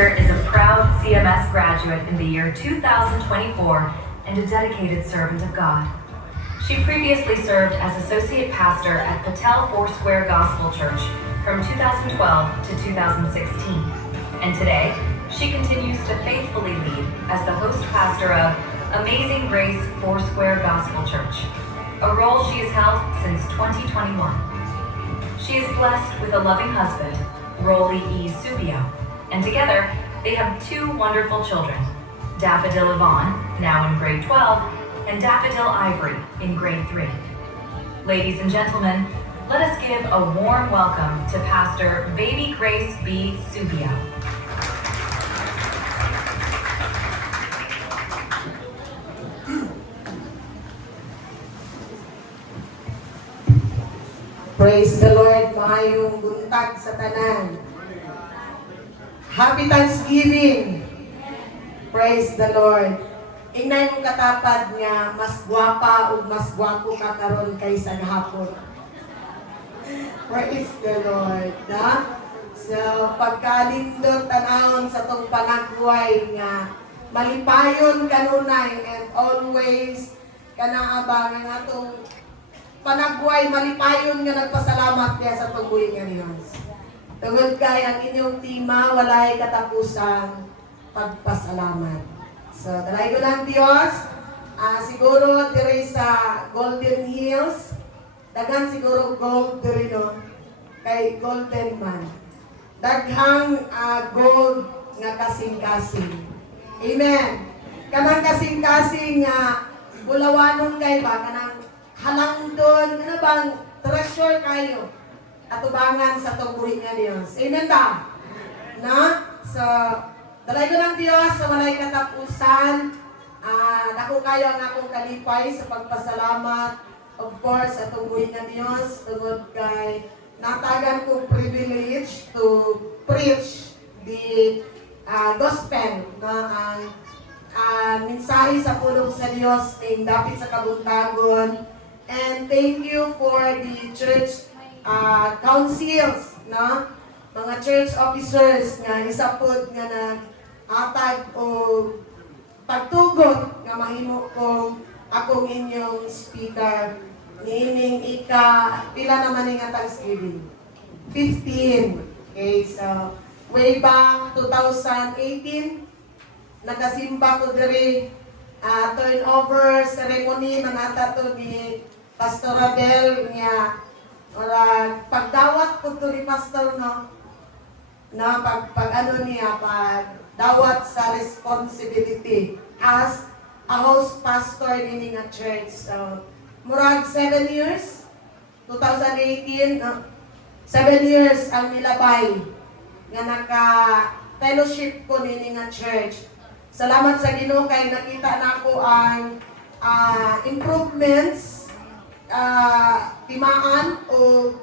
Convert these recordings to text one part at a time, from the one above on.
speaker is a proud CMS graduate in the year 2024 and a dedicated servant of God. She previously served as associate pastor at Patel Foursquare Gospel Church from 2012 to 2016. And today, she continues to faithfully lead as the host pastor of Amazing Grace Foursquare Gospel Church, a role she has held since 2021. She is blessed with a loving husband, Rolly E. Subio, and together they have two wonderful children, Daffodil Yvonne, now in grade 12, and Daffodil Ivory in grade 3. Ladies and gentlemen, let us give a warm welcome to Pastor Baby Grace B. Subio. Praise the Lord, maayong buntag sa tanan. Happy Thanksgiving. Praise the Lord. Inay mong katapad nga mas gwapa o mas gwapo ka karon kaysa gahapon. Praise the Lord. Na? So, pagkalindot tanawon sa tong panagbuhay nga malipayon kanunay and always kanaabang nga atong panagbuhay, malipayon nga nagpasalamat niya sa pagbuhay nga Diyos. Tungod kay ang inyong tima, walay katapusang pagpasalamat. So, talay ko lang Diyos, siguro diri sa Golden Hills, daghan siguro gold diri no, kay Golden Man. Daghang gold nga kasing-kasing. Amen. Kanang kasing-kasing nga bulawanon kay ba, kanang halang doon, ano bang treasure kayo at ubangan sa tungguhin nga Diyos. Amen ba? Na? So, dalay ko ng Diyos sa walay katapusan. Dako kayo ang akong kalipay sa pagpasalamat. Of course, sa tungguhin nga Diyos, tungod kay natagan kong privilege to preach the gospel na ang mensahe sa pulong sa Diyos ay dapit sa kabuntagon. And thank you for the church councils, no? Mga church officers nga isapod nga naghatag o pagtugot nga mahimo kong akong inyong speaker niining pila naman nga Thanksgiving? 15. Okay, so way back 2018 nagasimba ko diri turnover ceremony manata to ni Pastor Abel niya pagdawat ko to ni Pastor no na pag ano niya pagdawat sa responsibility as a host pastor din nga church. So murag 7 years 2018 7 years ang nilabay nga naka fellowship ko din nga church. Salamat sa Ginoo kay nakita nako ang improvements timaan o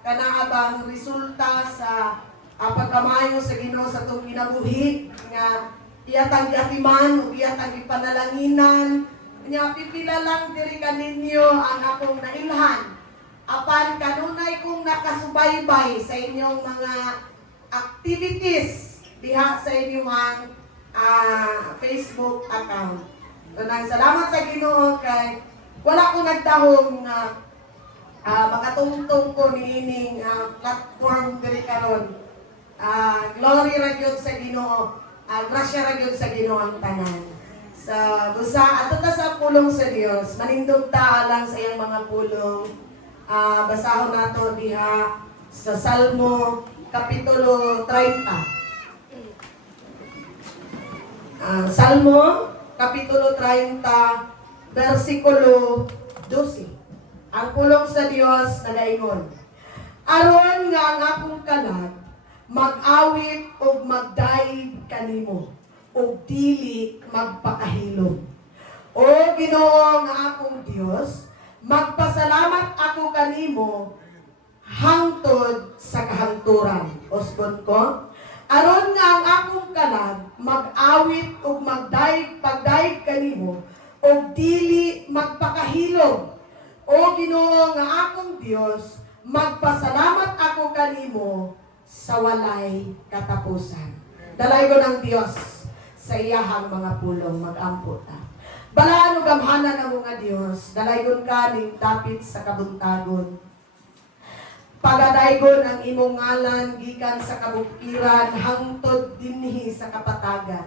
kanaabang resulta sa pagkamayo sa Ginoo sa itong kinabuhi nga iyatang giatiman o iyatang ipanalanginan nga pipila lang diri kaninyo ang akong nailhan apan kanunay kong nakasubaybay sa inyong mga activities diha sa inyong Facebook account. So, salamat sa Ginoo kay wala ko nagdahong makatungtong ko niining platform diri karon. Glory ra gyud sa Ginoo. Grasya ra gyud sa Ginoo ang tanan. Sa busa ato ta sa pulong sa Dios, manindog ta lang sa iyang mga pulong. Basahon nato diha sa Salmo kapitulo 30. Salmo kapitulo 30 versikulo 12. Ang pulong sa Dios nagaingon, aron nga ang akong kalag mag-awit og magdaig kanimo og dili magpakahilom. O Ginoo nga akong Dios, magpasalamat ako kanimo hangtod sa kahangturan. Osbon ko, aron nga ang akong kalag mag-awit ug pagdaig kanimo og dili magpakahilom. O Ginoo nga akong Dios, magpasalamat ako kanimo sa walay katapusan. Dalaygo ng Dios sa iyahang mga pulong mag-ampo ta. Balaan ug gamhanan ang mga Dios, dalaygon ka ning dapit sa kabuntagon. Pagadaygon ang imong ngalan gikan sa kabukiran hangtod dinhi sa kapatagan.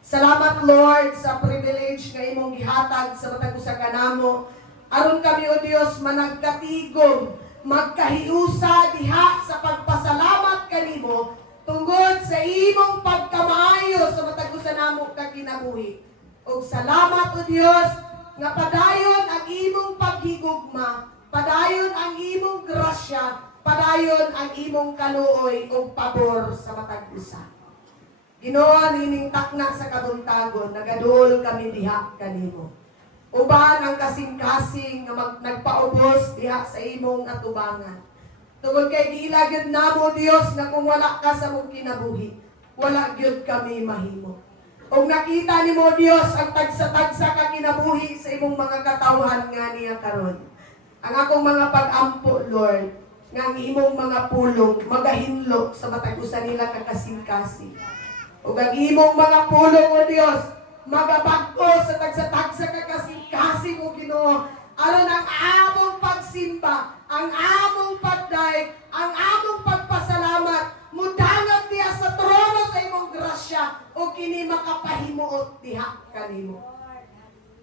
Salamat Lord sa privilege nga imong gihatag sa matag usa ka namo. Aron kami o Dios managkatigom, magkahiusa diha sa pagpasalamat kanimo tungod sa imong pagkamaayo sa matag usa namo ka kinabuhi. Ug salamat o Dios nga padayon ang imong paghigugma, padayon ang imong grasya, padayon ang imong kaluoy ug pabor sa matag usa. Ginoo nining takna sa kabuntagon, nagadul kami diha kanimo. Uban ang kasing-kasing nga nagpaubos diha sa imong atubangan. Tungod kay giila gyud namo Dios na kung wala ka sa mong kinabuhi, wala gyud kami mahimo. Ug nakita nimo Dios ang tagsa-tagsa ka kinabuhi sa imong mga katawhan nga niya karon. Ang akong mga pag-ampo Lord, nga ang imong mga pulong magahinlo sa matag usa nila kakasing-kasing. Ug ang imong mga pulong o Dios magabag-o sa tagsa-tagsa kakasing-kasing o Ginoo aron ang among pagsimba, ang among pagday, ang among pagpasalamat mudangat diha sa trono sa imong grasya o kini makapahimuot diha kanimo.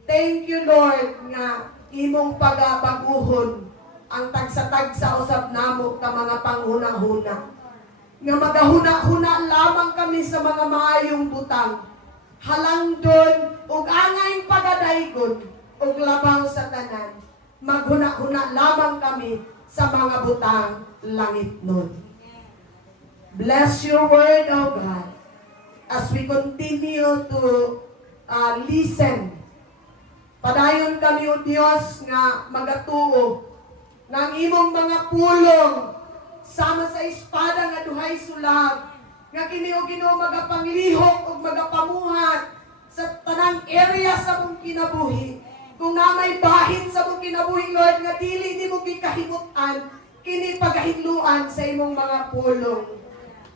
Thank you Lord nga imong pagabaguhon ang tagsa-tagsa usab namo ka mga panghuna-huna. Nga magahuna-huna lamang kami sa mga maayong butang. Halangdon ug angay pagadaygon ug labaw sa tanan. Maghuna-huna lamang kami sa mga butang langit nun. Bless your word, O God, as we continue to listen. Padayon kami, O Dios, nga magatuo ng imong mga pulong sama sa espada nga duhay sulag nga kini o Ginoo magapanglihok ug magapamuhat sa tanang area sa mong kinabuhi. Kung na may bahin sa mong kinabuhi Lord nga dili nimo gikahimutan kini pagahinluan sa imong mga pulong.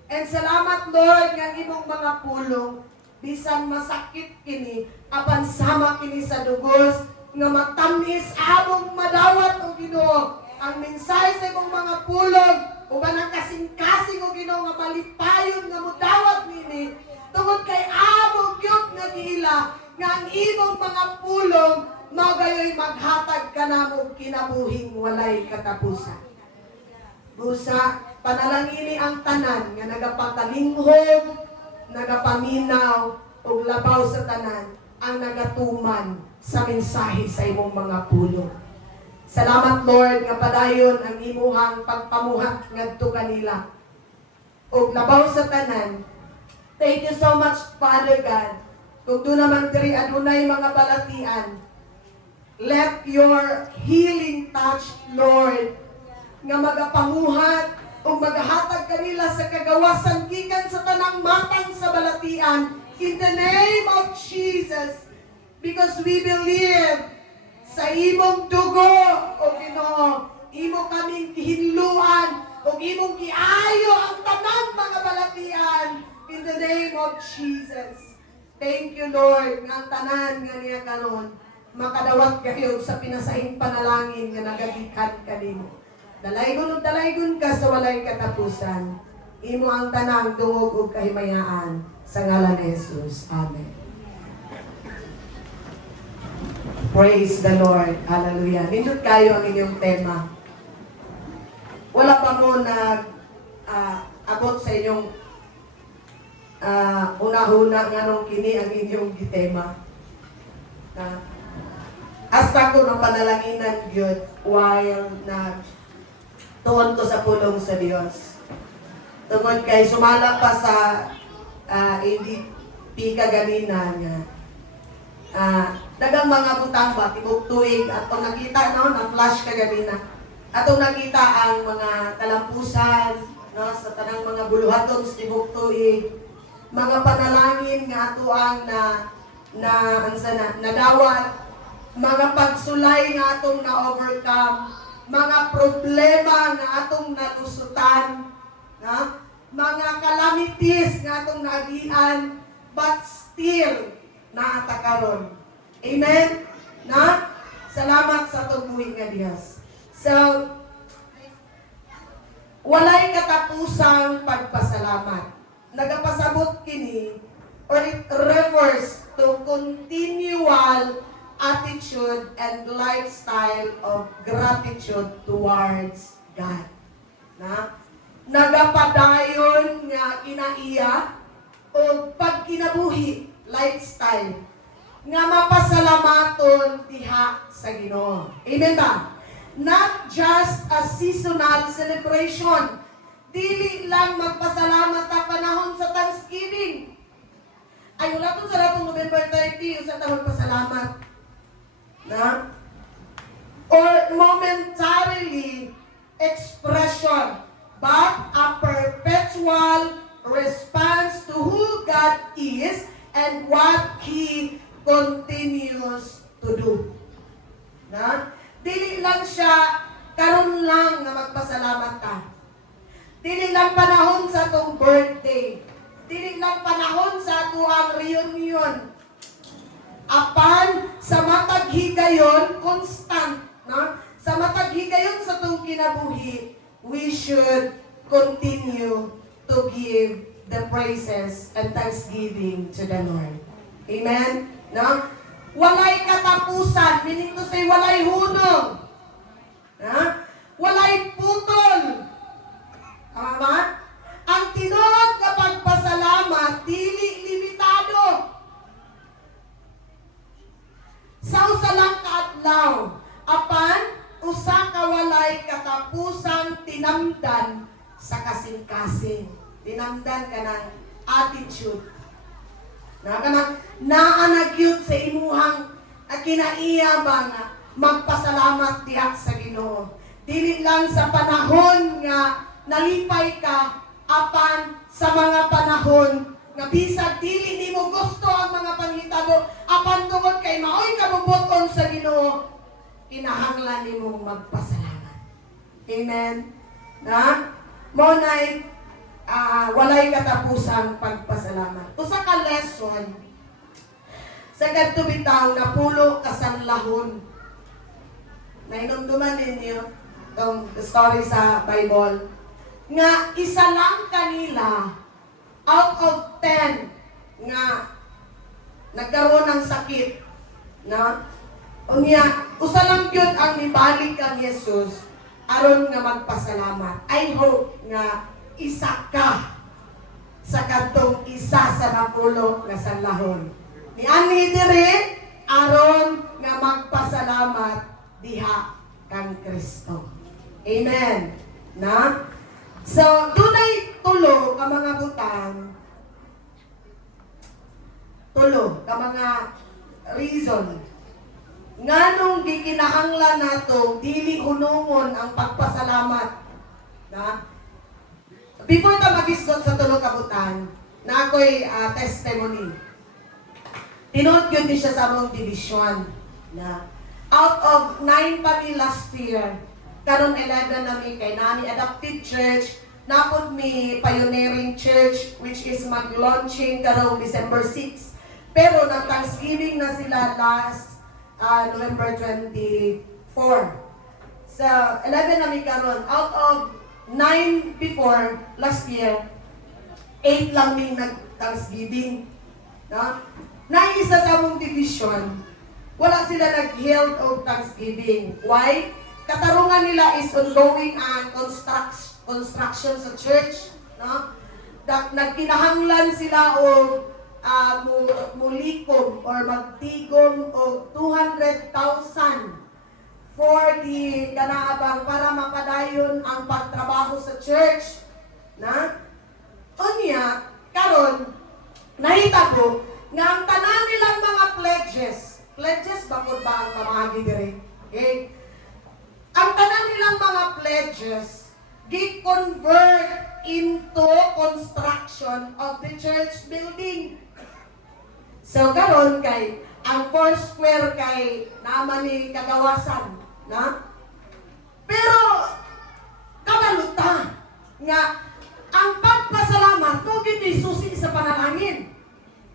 And salamat Lord nga imong mga pulong bisan masakit kini apan sama kini sa dugos nga matamis among madawat o Ginoo ang mensahe sa imong mga pulong uban ang kasing-kasing o Ginoo nga malipayon nga mudawat nini tungod kay amo gyud nga giila nga ang imong mga pulong magayoy maghatag kanamo kinabuhing walay katapusan. Busa panalangini ang tanan nga nagapakalinghog, nagapaminaw ug labaw sa tanan ang nagatuman sa mensahe sa imong mga pulong. Salamat Lord nga padayon ang imuhang pagpamuhat ngadto kanila. Og labaw sa tanan. Thank you so much Father God. Kung doon naman diri adunay mga balatian, let your healing touch Lord nga magapamuhat o magahatag kanila sa kagawasan gikan sa tanang matang sa balatian in the name of Jesus, because we believe sa imong dugo, o Ginoo, imo kaming hinluan, o imong giayo ang tanang mga balatian in the name of Jesus. Thank you, Lord, nga ang tanan nga niya karon makadawat kayo sa pinasahing panalangin nga nagagikan kanimo. Dalaygon ug dalaygon ka sa walay katapusan. Imo ang tanang dungog ug kahimayaan sa ngalan ni Jesus. Amen. Praise the Lord. Hallelujah. Nindot kayo ang inyong tema. Wala pa mo abot sa inyong una-una nga nung kini ang inyong gitema. Hasta ko ng panalanginan yun while tuon ko sa pulong sa Diyos. Tungod kay sumala pa sa ADP kaganina nga dagang mga butang ba, tibok tuig, at kung nakita no, na-flash kaganina. At kung nakita ang mga talampusan, no, sa tanang mga buluhaton sa tibok tuig, mga panalangin nga ato ang nadawat, mga pagsulay nga atong na-overcome, mga problema nga atong nalusutan, no? mga calamities nga itong naagian, but still naata karon. Amen? Na? Salamat sa itong buhi nga Diyos. So, walay katapusang pagpasalamat. Nagapasabot kini, or it refers to continual attitude and lifestyle of gratitude towards God. Na? Nagapadayon nga kinaiya o pagkinabuhi, lifestyle, nga mapasalamaton diha sa Ginoo. Amen ba? Not just a seasonal celebration. Dili lang magpasalamat ta panahon sa Thanksgiving. Ay, wala to sa ratong November 30, usa ta magpasalamat. Na? Or momentarily expression, but a perpetual response to who God is and what He continues to do. Na? Dili lang siya karon lang nga magpasalamat ka. Dili lang panahon sa atong birthday. Dili lang panahon sa atong reunion. Apan sa matag higayon, constant, no? Sa matag higayon sa atong kinabuhi, we should continue to give the praises and thanksgiving to the Lord. Amen? No? Walay katapusan, meaning to say walay hunong. Ha? Walay putol. Tama ba? Ang tinuod na pagpasalamat, dili limitado. Sa usa lang kaadlaw, apan usa ka walay katapusang tinamdan sa kasing-kasing. Tinamdan ka ng attitude. Naanagyod sa imuhang kinaiya ba nga magpasalamat diha sa Ginoo. Dili lang sa panahon nga nalipay ka, apan sa mga panahon nga bisag dili nimo gusto ang mga panghitabo, apan tungod kay maoy kabubuton sa Ginoo, kinahanglan nimo magpasalamat. Amen. Na? Mo nay walay katapusang pagpasalamat. Usa ka lesson sa kadto bitaw na pulo kasanlahon. Nainumduman ninyo itong story sa Bible nga isa lang kanila out of 10 nga nagkaroon ng sakit na unya usa lang gyud ang nibalik kang Jesus aron nga magpasalamat. I hope nga isa ka sa kadtong isa sa napulo nga sanlahon. Ni ani diri aron nga magpasalamat diha kang Kristo. Amen. Na? So, dunay tulo ka mga butang, tulo ka mga reason nganong gikinahanglan nato dili hunungon ang pagpasalamat. Na? Before ta magisgot sa tulo ka butang, na ako'y testimony. Tinuod yun din siya sa among division. Na out of 9 pa mi last year, karon 11 na mi kay nani adopted church, napod mi pioneering church which is mag-launching karong December 6. Pero nag-Thanksgiving na sila last November 24. So 11 na mi karon. Out of 9 before last year, 8 lang mi nag-Thanksgiving. No? Na isa sa among division, wala sila nag-held of Thanksgiving. Why? Katarungan nila is ongoing ang construction sa church. No? Nagkinahanglan sila o mulikom or magtigom o 200,000 for the kanaabang para mapadayon ang pagtrabaho sa church. Na? Unya, karon nahitabo nga ang tanan nilang mga pledges bakod ba ang pamagi diri? Okay? Ang tanan nilang mga pledges gi-convert into construction of the church building. So karon kay ang 4 square kay naman ni kagawasan, na? Pero kabaluta nga ang pagpas yun yung susi sa panalangin.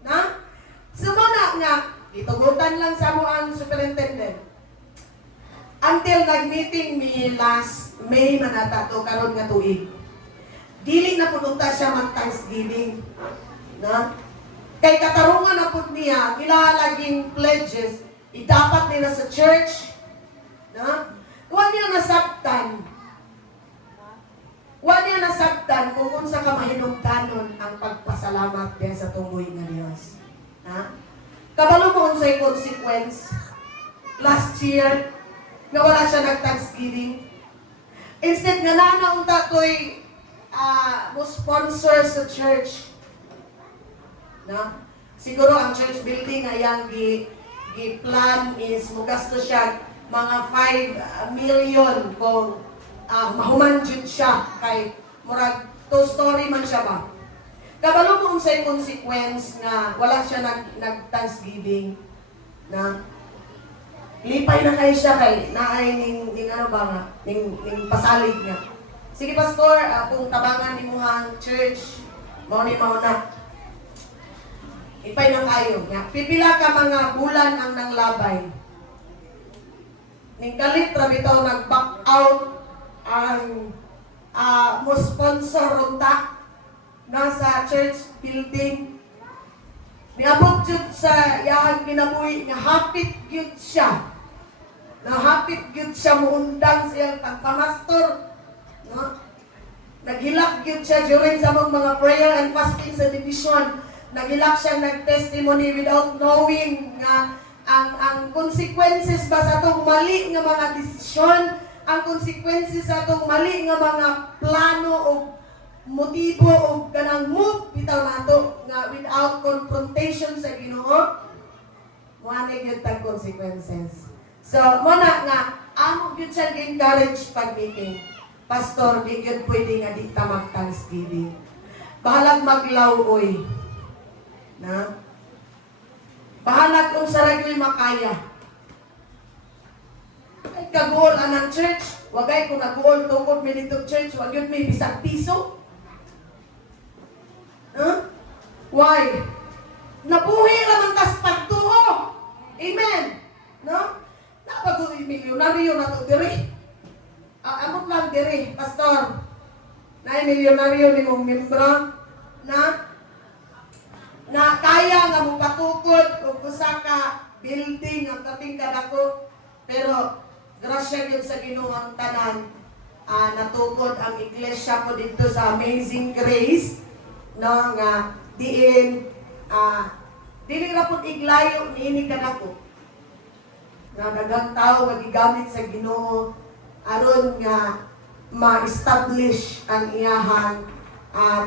Na? Sumana nga, itugutan lang sa mo ang superintendent. Until nag-meeting mi last May manata to karon nga tuig. Dili na pununta siya mag-Thanksgiving. Na? Kay katarungan na po niya, nilalaging pledges, idapat nila sa church. Na? Huwag niya nasabtan. Huwag niya nasabtan kung unsa ka mahinungdanon ang pagpasalamat din sa tunggoy nga Dios. Na? Kabalo mo unsay consequence. Last year, nga wala siya nag-Thanksgiving. Instead nga nanaunta ko'y mo sponsor sa church. Na? Siguro ang church building ayang gi-plan is mugasto siya mga 5 million kung mahuman jud siya kay murag two-story man siya ba. Kabalo mo unsay consequence nga wala siya nag-Thanksgiving na lipay na kayo siya kay naay ning ano ba nga ning pasalig niya. Sige pastor, kung tabangan nimo ang church mao ni mao na. Ipay na kayo. Pipila ka mga bulan ang nanglabay. Ning kalit ra bitaw nag-back out ang mo sponsor unta nasa church building. Niabot jud sa iyang kinabuhi nga hapit gyud siya. Na hapit gyud siya muundang sa iyang pagpamastor. No? Naghilak gyud siya during sa mga prayer and fasting sa division. Naghilak siyang nag-testimony without knowing nga ang consequences ba sa itong mali nga mga desisyon, ang consequences sa itong mali nga mga plano o motibo o ganang move bitaw nato nga without confrontation sa Ginoo, wala gyud tag consequences. So, muna nga, amo gyud siya encourage pag-meeting. Pastor, di gyud pwede nga di ta mag-Thanksgiving. Bahalag maglaw-oy. Na? Bahalag kung sa ragyo'y makaya. Ay, kagool anang church. Wagay kung nagool tungkol may dito church, wag yun may bisang piso. Huh? Why? Nabuhi naman tas pagtuo. Amen. No? Napagoy milyonaryo na to diri. Amot lang diri, pastor. Na milyonaryo ni mong membro na kaya nga mo patukod o usa ka building ang kaping kadako, pero grasya gyud sa Ginoo ang tanan, natukod ang iglesia ko dito sa Amazing Grace, no, nga diin dili ra pud iglayo niini kadako na daghang tawo nga gigamit sa Ginoo aron nga ma-establish ang iyahang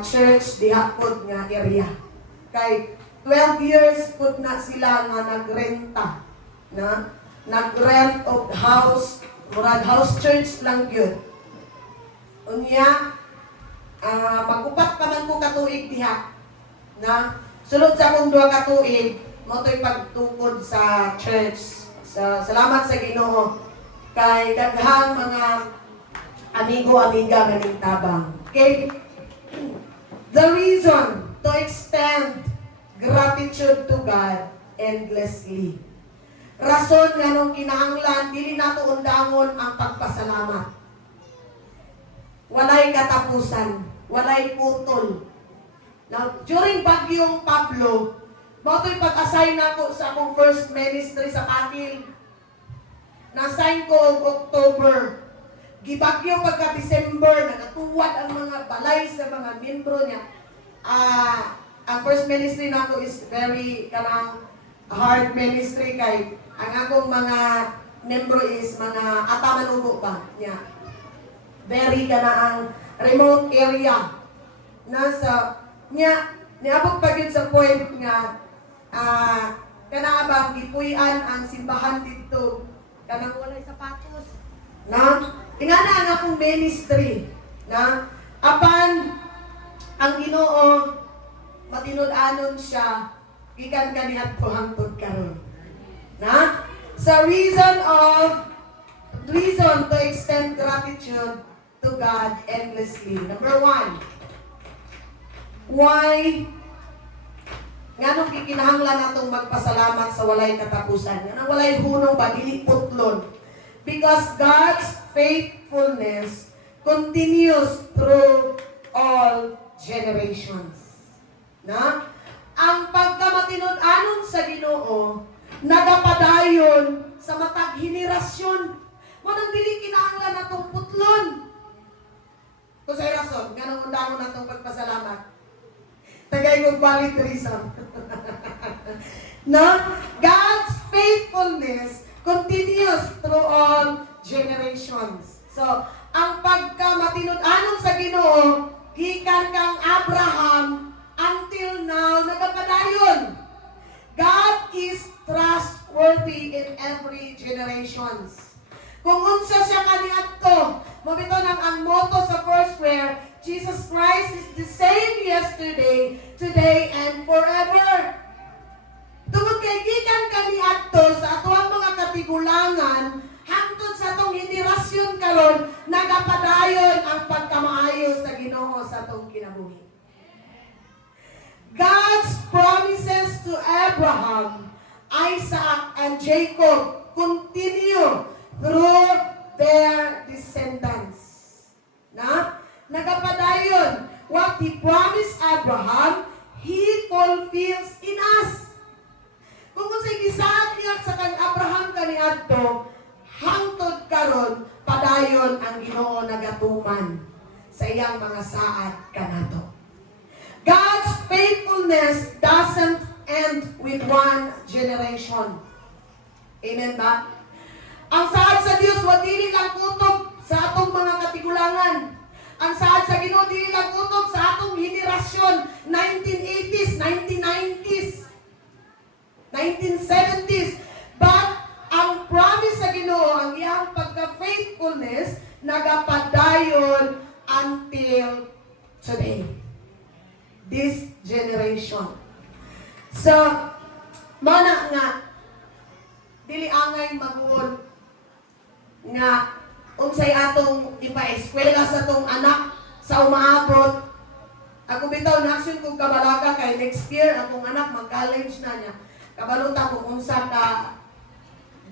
church diha pod nga area. Kay 12 years pud na sila nga nagrenta, na nagrent of house, murag house church lang gyud. Unya magupat pa man ko katuig diha, na sulod sa akong 2 katuig mo to'y pagtukod sa church. So, salamat sa Ginoo kay daghang mga amigo-amiga nga tabang. Okay? The reason to extend gratitude to God endlessly. Rason nga nung kinahanglan, dili nato undangon ang pagpasalamat. Walay katapusan, walay putol. Now, during Bagyong Pablo, mato'y pag-assign ako sa akong first ministry sa Pakil. Na-assign ko og October. Gibagyo pagka-December, nagatuwad ang mga balay sa mga membro niya. Ang first ministry nako is very hard ministry kay ang akong mga membro is mga ataman ugo ba niya. Very ang remote area. Nasa niabot pa gyud sa point nga kanabang gipuy-an ang simbahan dito kanang walay sapatos. Na tingala ang akong ministry na apan ang Ginoo matinud-anon siya gikan kaniadto hangtod karon. Na sa reason to extend gratitude to God endlessly. Number 1, Why? Nganong kikinahanglan natong magpasalamat sa walay katapusan. Nga walay hunong ba, dili putlon. Because God's faithfulness continues through all generations. Na? Ang pagkamatinud-anon sa Ginoo nagapadayon sa matag henerasyon. Mo nang dili kinahanglan natong putlon. Kung sa rason, nganong undang natong pagpasalamat. Tagay kong valid reason. No? God's faithfulness continues through all generations. So, ang pagkamatinud-anon sa Ginoo gikan kang Abraham until now nagapadayon. God is trustworthy in every generations. Kung unsa siya kaniadto, mabito nang ang motto sa Foursquare, Jesus Christ is the same yesterday, today, and forever. Tungod kay gikan kaniadto sa atuang mga katigulangan, hangtod sa atong henerasyon karon, nagapadayon ang pagkamaayo sa Ginoo sa atong kinabuhi. God's promises to Abraham, Isaac, and Jacob continue through their descendants. Na? Nagapadayon, what He promised Abraham, He fulfills in us. Kung unsay gisaad niya sa kang Abraham kaniadto, hangtod karon padayon ang Ginoo nagatuman sa iyang mga saad kanato. God's faithfulness doesn't end with one generation. Amen ba? Ang saad sa Dios wa dili lang kutob sa atong mga katigulangan. Ang saad sa Ginoo dili lang kutob sa atong henerasyon, 1980s, 1990s, 1970s. But ang promise sa Ginoo, ang iyang pagka-faithfulness nagapadayon until today. This generation. So, mana nga dili angay maguon nga unsay atong ipa-eskwela sa atong anak sa umaabot. Ako bitaw naksyon kung kabalaka kay next year akong anak mag-college na niya. Kabaluta kung unsa ka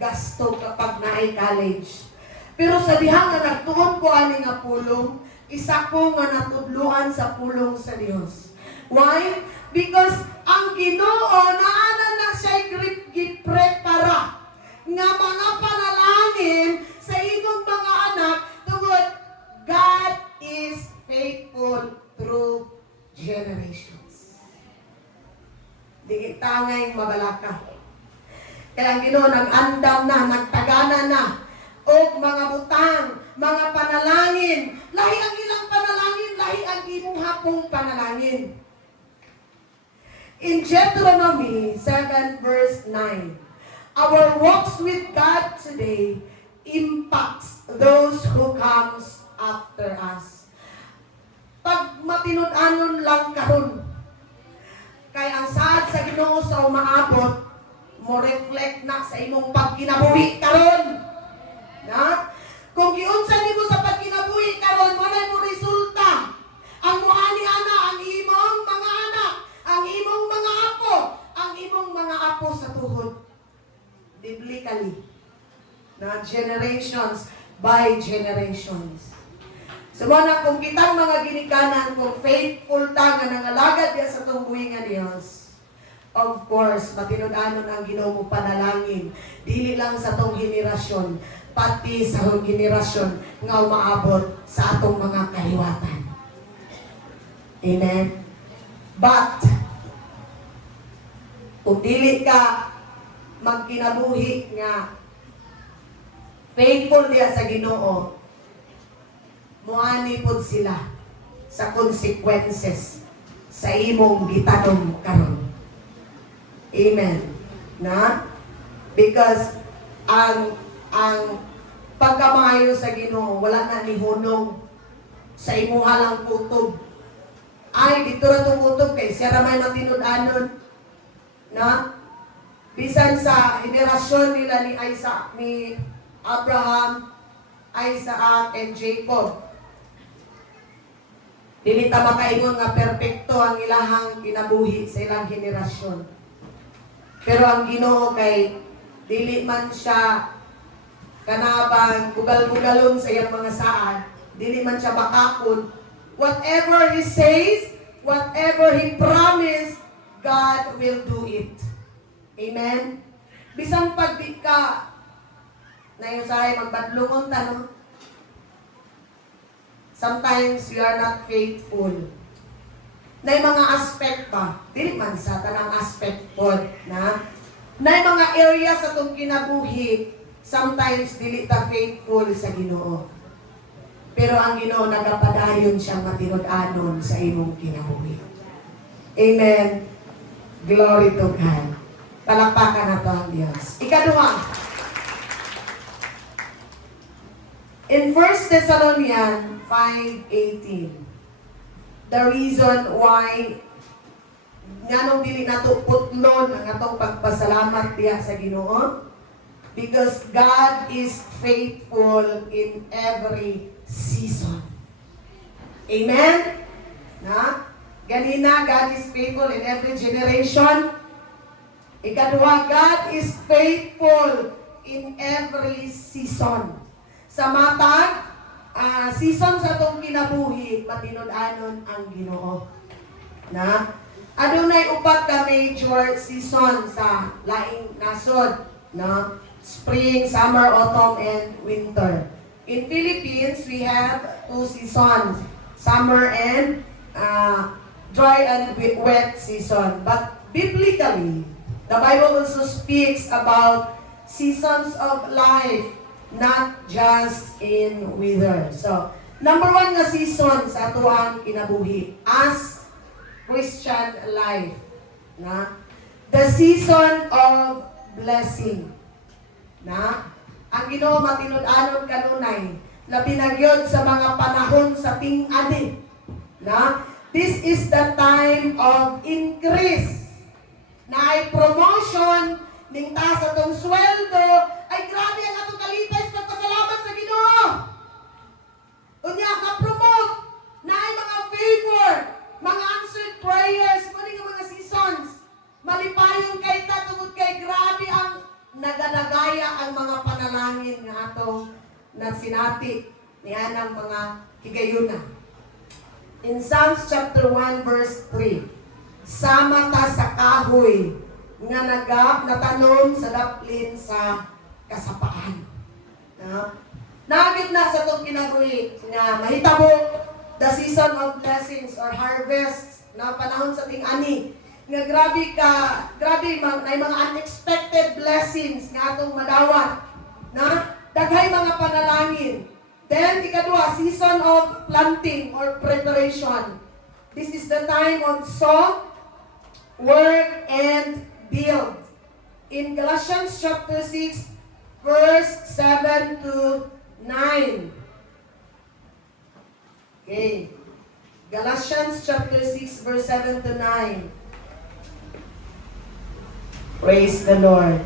gasto kapag naay college. Pero sa diha nga nagtuon ko ani nga pulong, isa ko nga natudluan sa pulong sa Dios. Why? Because ang Ginoo naana na siya giprepara nga mga panalangin sa inyong mga anak tungod God is faithful through generations. Di tangay mabalaka. Kaya ang Ginoo nag-andam na, nagtagana na og mga butang, mga panalangin. Lahi ang ilang panalangin, lahi ang imong hapong panalangin. In Deuteronomy 7 verse 9, our walks with God today impacts those who comes after us. Pag matinud-anon lang karon, kay ang saad sa Ginoo sa umaabot, mo reflect na sa imong pagkinabuhi karon. Na? Kung giunsa nimo sa pagkinabuhi karon, walay mo resulta. Ang muani ana ang imong mga anak, ang imong mga apo, ang imong mga apo sa tuhod. Biblically. Na generations by generations. So na kung kitang mga ginikanan, kung faithful ta nga nangalagad diya sa itong buhi nga Dios, of course, matinud-anon ang Ginoo mo panalangin. Dili lang sa itong henerasyon, pati sa henerasyon nga umaabot sa atong mga kaliwatan. Amen? But, kung dili ka magkinabuhi nga faithful diya sa Ginoo, muani pod sila sa consequences sa imong gitanom karon. Amen. Na? Because ang pagkamaayo sa Ginoo wala na ni hunong sa imuha lang kutob. Ay dito ra tong kutob kay siya ra may matinud-anon. Na? Bisan sa henerasyon nila ni Isaac, ni Abraham, Isaac, and Jacob. Dili ta makaingon nga perpekto ang ilahang kinabuhi sa ilang henerasyon. Pero ang Ginoo kay dili man siya kanabang bugal-bugalon sa iyang mga saad, dili man siya bakakon. Whatever He says, whatever He promised, God will do it. Amen? Bisang pag di ka na yung sahay magbadlungon tanong, sometimes we are not faithful. Na yung mga aspect pa, dili man sa tanang aspect po, na yung mga area sa itong kinabuhi, sometimes dili ta faithful sa Ginoo. Pero ang Ginoo nagapadayon siyang matinud-anon sa imong kinabuhi. Amen. Glory to God. Palakpakan na to ang Diyos. Ikaduha. In 1 Thessalonians 5:18, the reason why nganong dili nato putlon ang atong pagpasalamat diha sa Ginoo, because God is faithful in every season. Amen? Na? Ganina, God is faithful in every generation. Ikaduha, God is faithful in every season. Sa matag, season sa itong kinabuhi, matinud-anon ang Ginoo. Na? Adunay upat ka major season sa laing nasod. No? Spring, summer, autumn, and winter. In Philippines, we have 2 seasons. Summer and dry and wet season. But biblically, the Bible also speaks about seasons of life, not just in weather. So, number 1 nga season sa atuang kinabuhi as Christian life. Na? The season of blessing. Na? Ang Ginoo matinud-anon kanunay na pinagyod sa mga panahon sa ting-ani. Na? This is the time of increase. Na ay promotion, ning taas atong sweldo, ay grabe ang atong kalipay sa pagpasalamat sa Ginoo. Unya, ma-promote, na ay mga favor, mga answered prayers, mali nga mga seasons. Malipayon kay ta, tungod kay grabe ang nagadagaya ang mga panalangin nga atong nagsinati niya ng mga higayuna. In Psalms chapter 1 verse 3, sama ta sa kahoy nga natanom sa daplin sa kasapaan. No? Nagit na sa itong kinabuhi nga mahitabo the season of blessings or harvest na panahon sa ting-ani. Nga grabe na mga unexpected blessings nga atong madawat. Na daghay mga panalangin. Then, ikaduha, season of planting or preparation. This is the time of sow, work, and build. In Galatians chapter 6, verse 7 to 9. Okay. Galatians chapter 6, verse 7 to 9. Praise the Lord.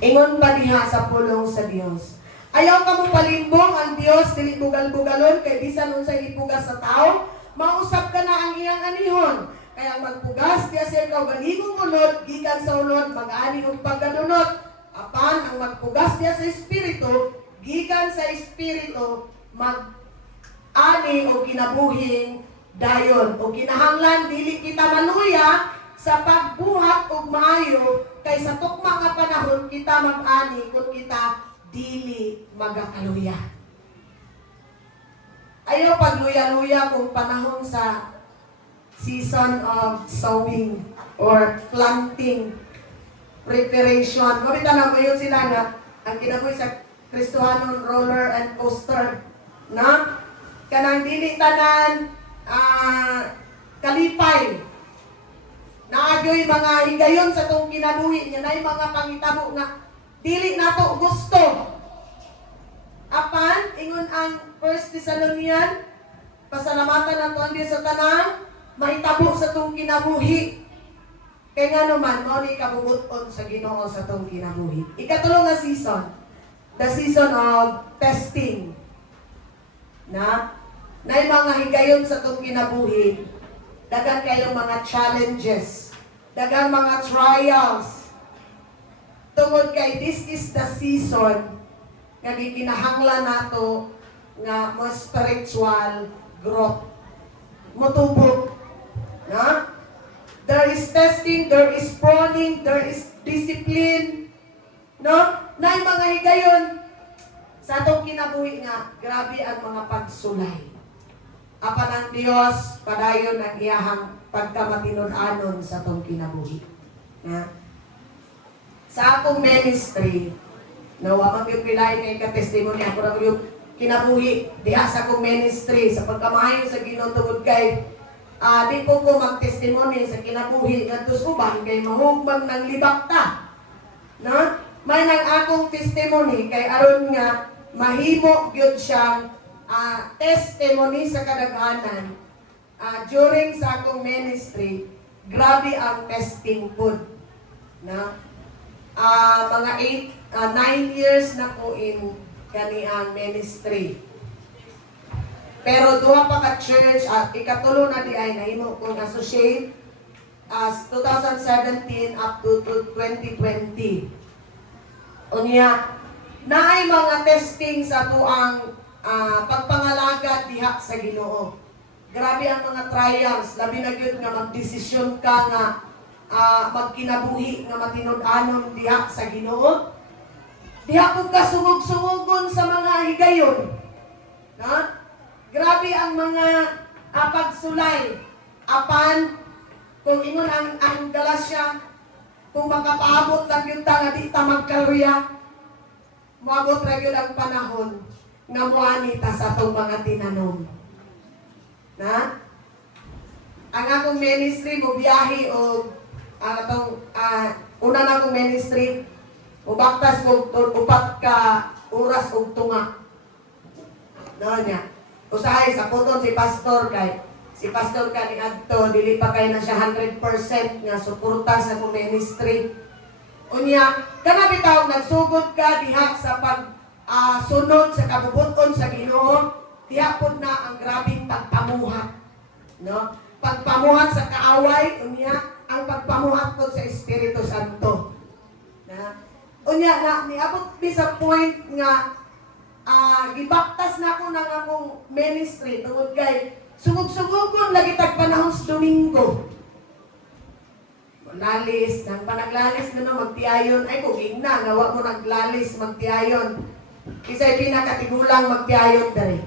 Ingon pa diha sa pulong sa Dios. Ayaw ka mo palimbong ang Dios, dili bugal-bugalon, kay bisan unsay ipugas sa tao, mausap ka na ang iyang anihon. Kaya magpugas diya sa ikaw ganigong unod, gikan sa unod, mag-ani og pagganunot. Apan ang magpugas diya sa Espiritu, gikan sa Espiritu, mag-ani o kinabuhing dayon. O kinahanglan, dili kita manuya sa pagbuhat og maayo, kay sa tukma nga panahon kita mag-ani kung kita dili magakaluya. Ayaw pagluya-luya kung panahon sa season of sowing or planting preparation. Mabita na ngayon sila nga ang kinabuhi sa Kristohanon roller and coaster. Na? Kanang dili tanan kalipay. Naagyoy mga higayon sa tong kinabuhi niya na mga pangitabo nga dili nato gusto. Apan, ingon ang 1 Thessalonians, pasalamatan nato ang Diyos sa tanang, mahitabo sa tong kinabuhi. Kaya nga naman, mo ni kabubuton sa Ginoo sa tong kinabuhi. Ikatulong nga season, the season of testing. Na? na mga higayon sa itong kinabuhi, dagang kayong mga challenges, dagang mga trials. Tungod kay this is the season nga gikinahanglan nato nga mo spiritual growth. Motubok. Na? There is testing, there is prodding, there is discipline. No? Na yung mga higayon sa itong kinabuhi nga, grabe ang mga pagsulay. Apan ang Diyos, padayon ang iyahang pagkamatinon-anon sa itong kinabuhi. Na? Sa akong ministry, nawa magpipilain ngay ka-testimony, ako na yung kinabuhi, diha sa akong ministry, sa pagkamahayo sa Ginoo tungod kay, di po ko mag-testimony sa kinabuhi, nga tus uban kay mahugmang ng libakta. No? May nang akong testimony kay aron nga mahimo gyud siyang testimony sa kadaghanan during sa akong ministry. Grabe ang testing po. Na mga 9 years na ko in kani ang ministry. Pero duha pa ka church at ikatulo na di ay nahimo kong associate as 2017 up to 2020. Unya, naay mga testing sa tuang pagpangalaga diha sa Ginoo. Grabe ang mga trials, labi na gyud nga magdesisyon ka nga magkinabuhi nga matinud-anon diha sa Ginoo. Diha po ka sungog-sungogon sa mga higayon. Na? Grabe ang mga pagsulay. Apan, kung ingon ang Galasya, kung makapaabot lang yung nga di ta magkaluya, maabot ra gyud ang panahon nga muani ta sa atong mga tinanom. Na? Ang akong ministry mo biyahe o una na akong ministry ubaktas ko upat ka oras og tunga. No niya. Usahay sa puton si pastor kani adto dili pa kay na siya 100% nga suporta sa akong ministry. Unya, kana bitaw nagsugod ka diha sa pag sunod sa kabubuton sa Ginoo, diha pod na ang grabing pagpamuhat. No? Pagpamuhat sa kaaway, unya ang pagpamuhat pod sa Espiritu Santo. Na? Unya na niabot mi sa point nga gibaptas na ako ng akong ministry tungod kay sugog-sugogon lagi tag panahon sa Domingo. Lalis, nang panaglalis na magtiayon, ay kung igna, nawa mo naglalis, magtiayon. Kisa'y pinakatigulang magtiayon dari.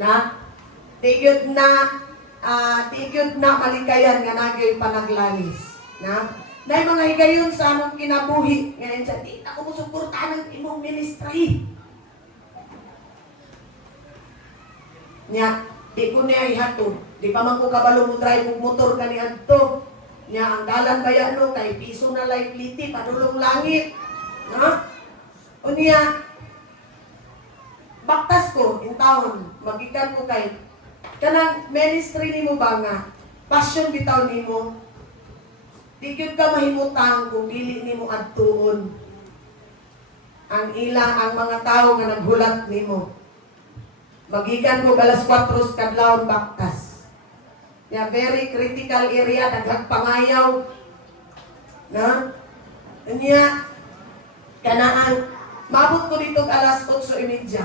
Na, tigod na malikayan nga nagyo'y panaglalis. Na, na mga higayon sa among kinabuhi. Ngayon sa di na ko musuportahan ng imong ministry. Nya, di ko niya ihatod. Di pa man ko kabalo mo drive mo motor ka ni adto. Nya, ang dalan kaya no, kay piso na liability, padulong langit. No? O niya, baktas ko, in taon, magikan ko kay, kanang ministry ni mo ba nga, passion bitaw ni mo, di gyud ka mahimutang kung dili nimo adtuon ang ang mga tao nga naghulat nimo. Magikan mo alas 4 kadlawon baktas. Ya very critical area daghang pangayaw. Na? Unya kanaan mabot ko dito alas 8:30.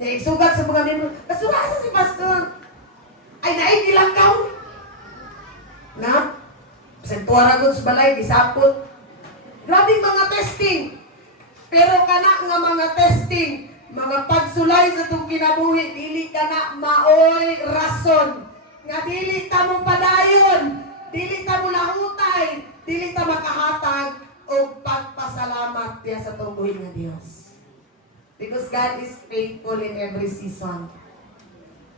Naigsugat sa mga membro, "Kasurasa si pastor." Ay naay dilakaw. Na? Sentuara ko sa balay, disapot. Grabing mga testing. Pero kana nga mga testing, mga pagsulay sa itong kinabuhi, dili ka na maoy rason. Nga dili ta mo padayon, dili ta mo lahutay, dili ta makahatag o pagpasalamat diya sa itong buhay ng Diyos. Because God is faithful in every season.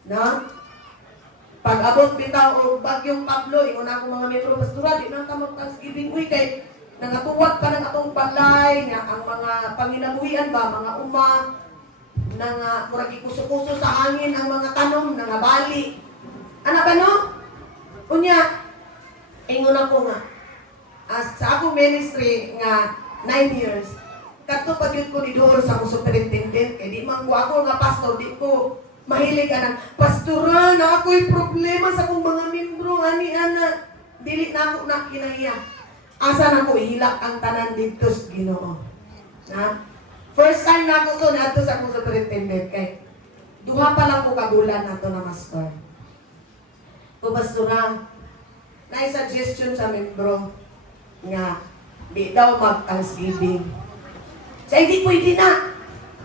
No? Pag-abot bitaw o bagyong Pablo, ingon ako mga membro pastora, di na tamang Thanksgiving week kay nangatuwag ka ng atong balay, nga ang mga panginabuhian ba, mga uma, nga murag ikuso-kuso sa hangin ang mga tanom, nga bali. Ano ba no? Unya, ingon ako nga, sa akong ministry nga 9 years, kato pag yun ko ni Dor sa akong superintendent, kaya di man ko ako nga pastor, di ko Mahilig ka na, Pastora, na ako'y problema sa akong mga membro, ani, ana. Dili na ako na kinahiya. Asa na ko ihilak ang tanan dito sa Ginoo. Na? First time na ako to, na sa akong superintendent, kay duha pa lang ko kagulan na to na master. O Pastora, na suggestion sa membro nga di daw mag-thanksgiving. Sa hindi pwede na.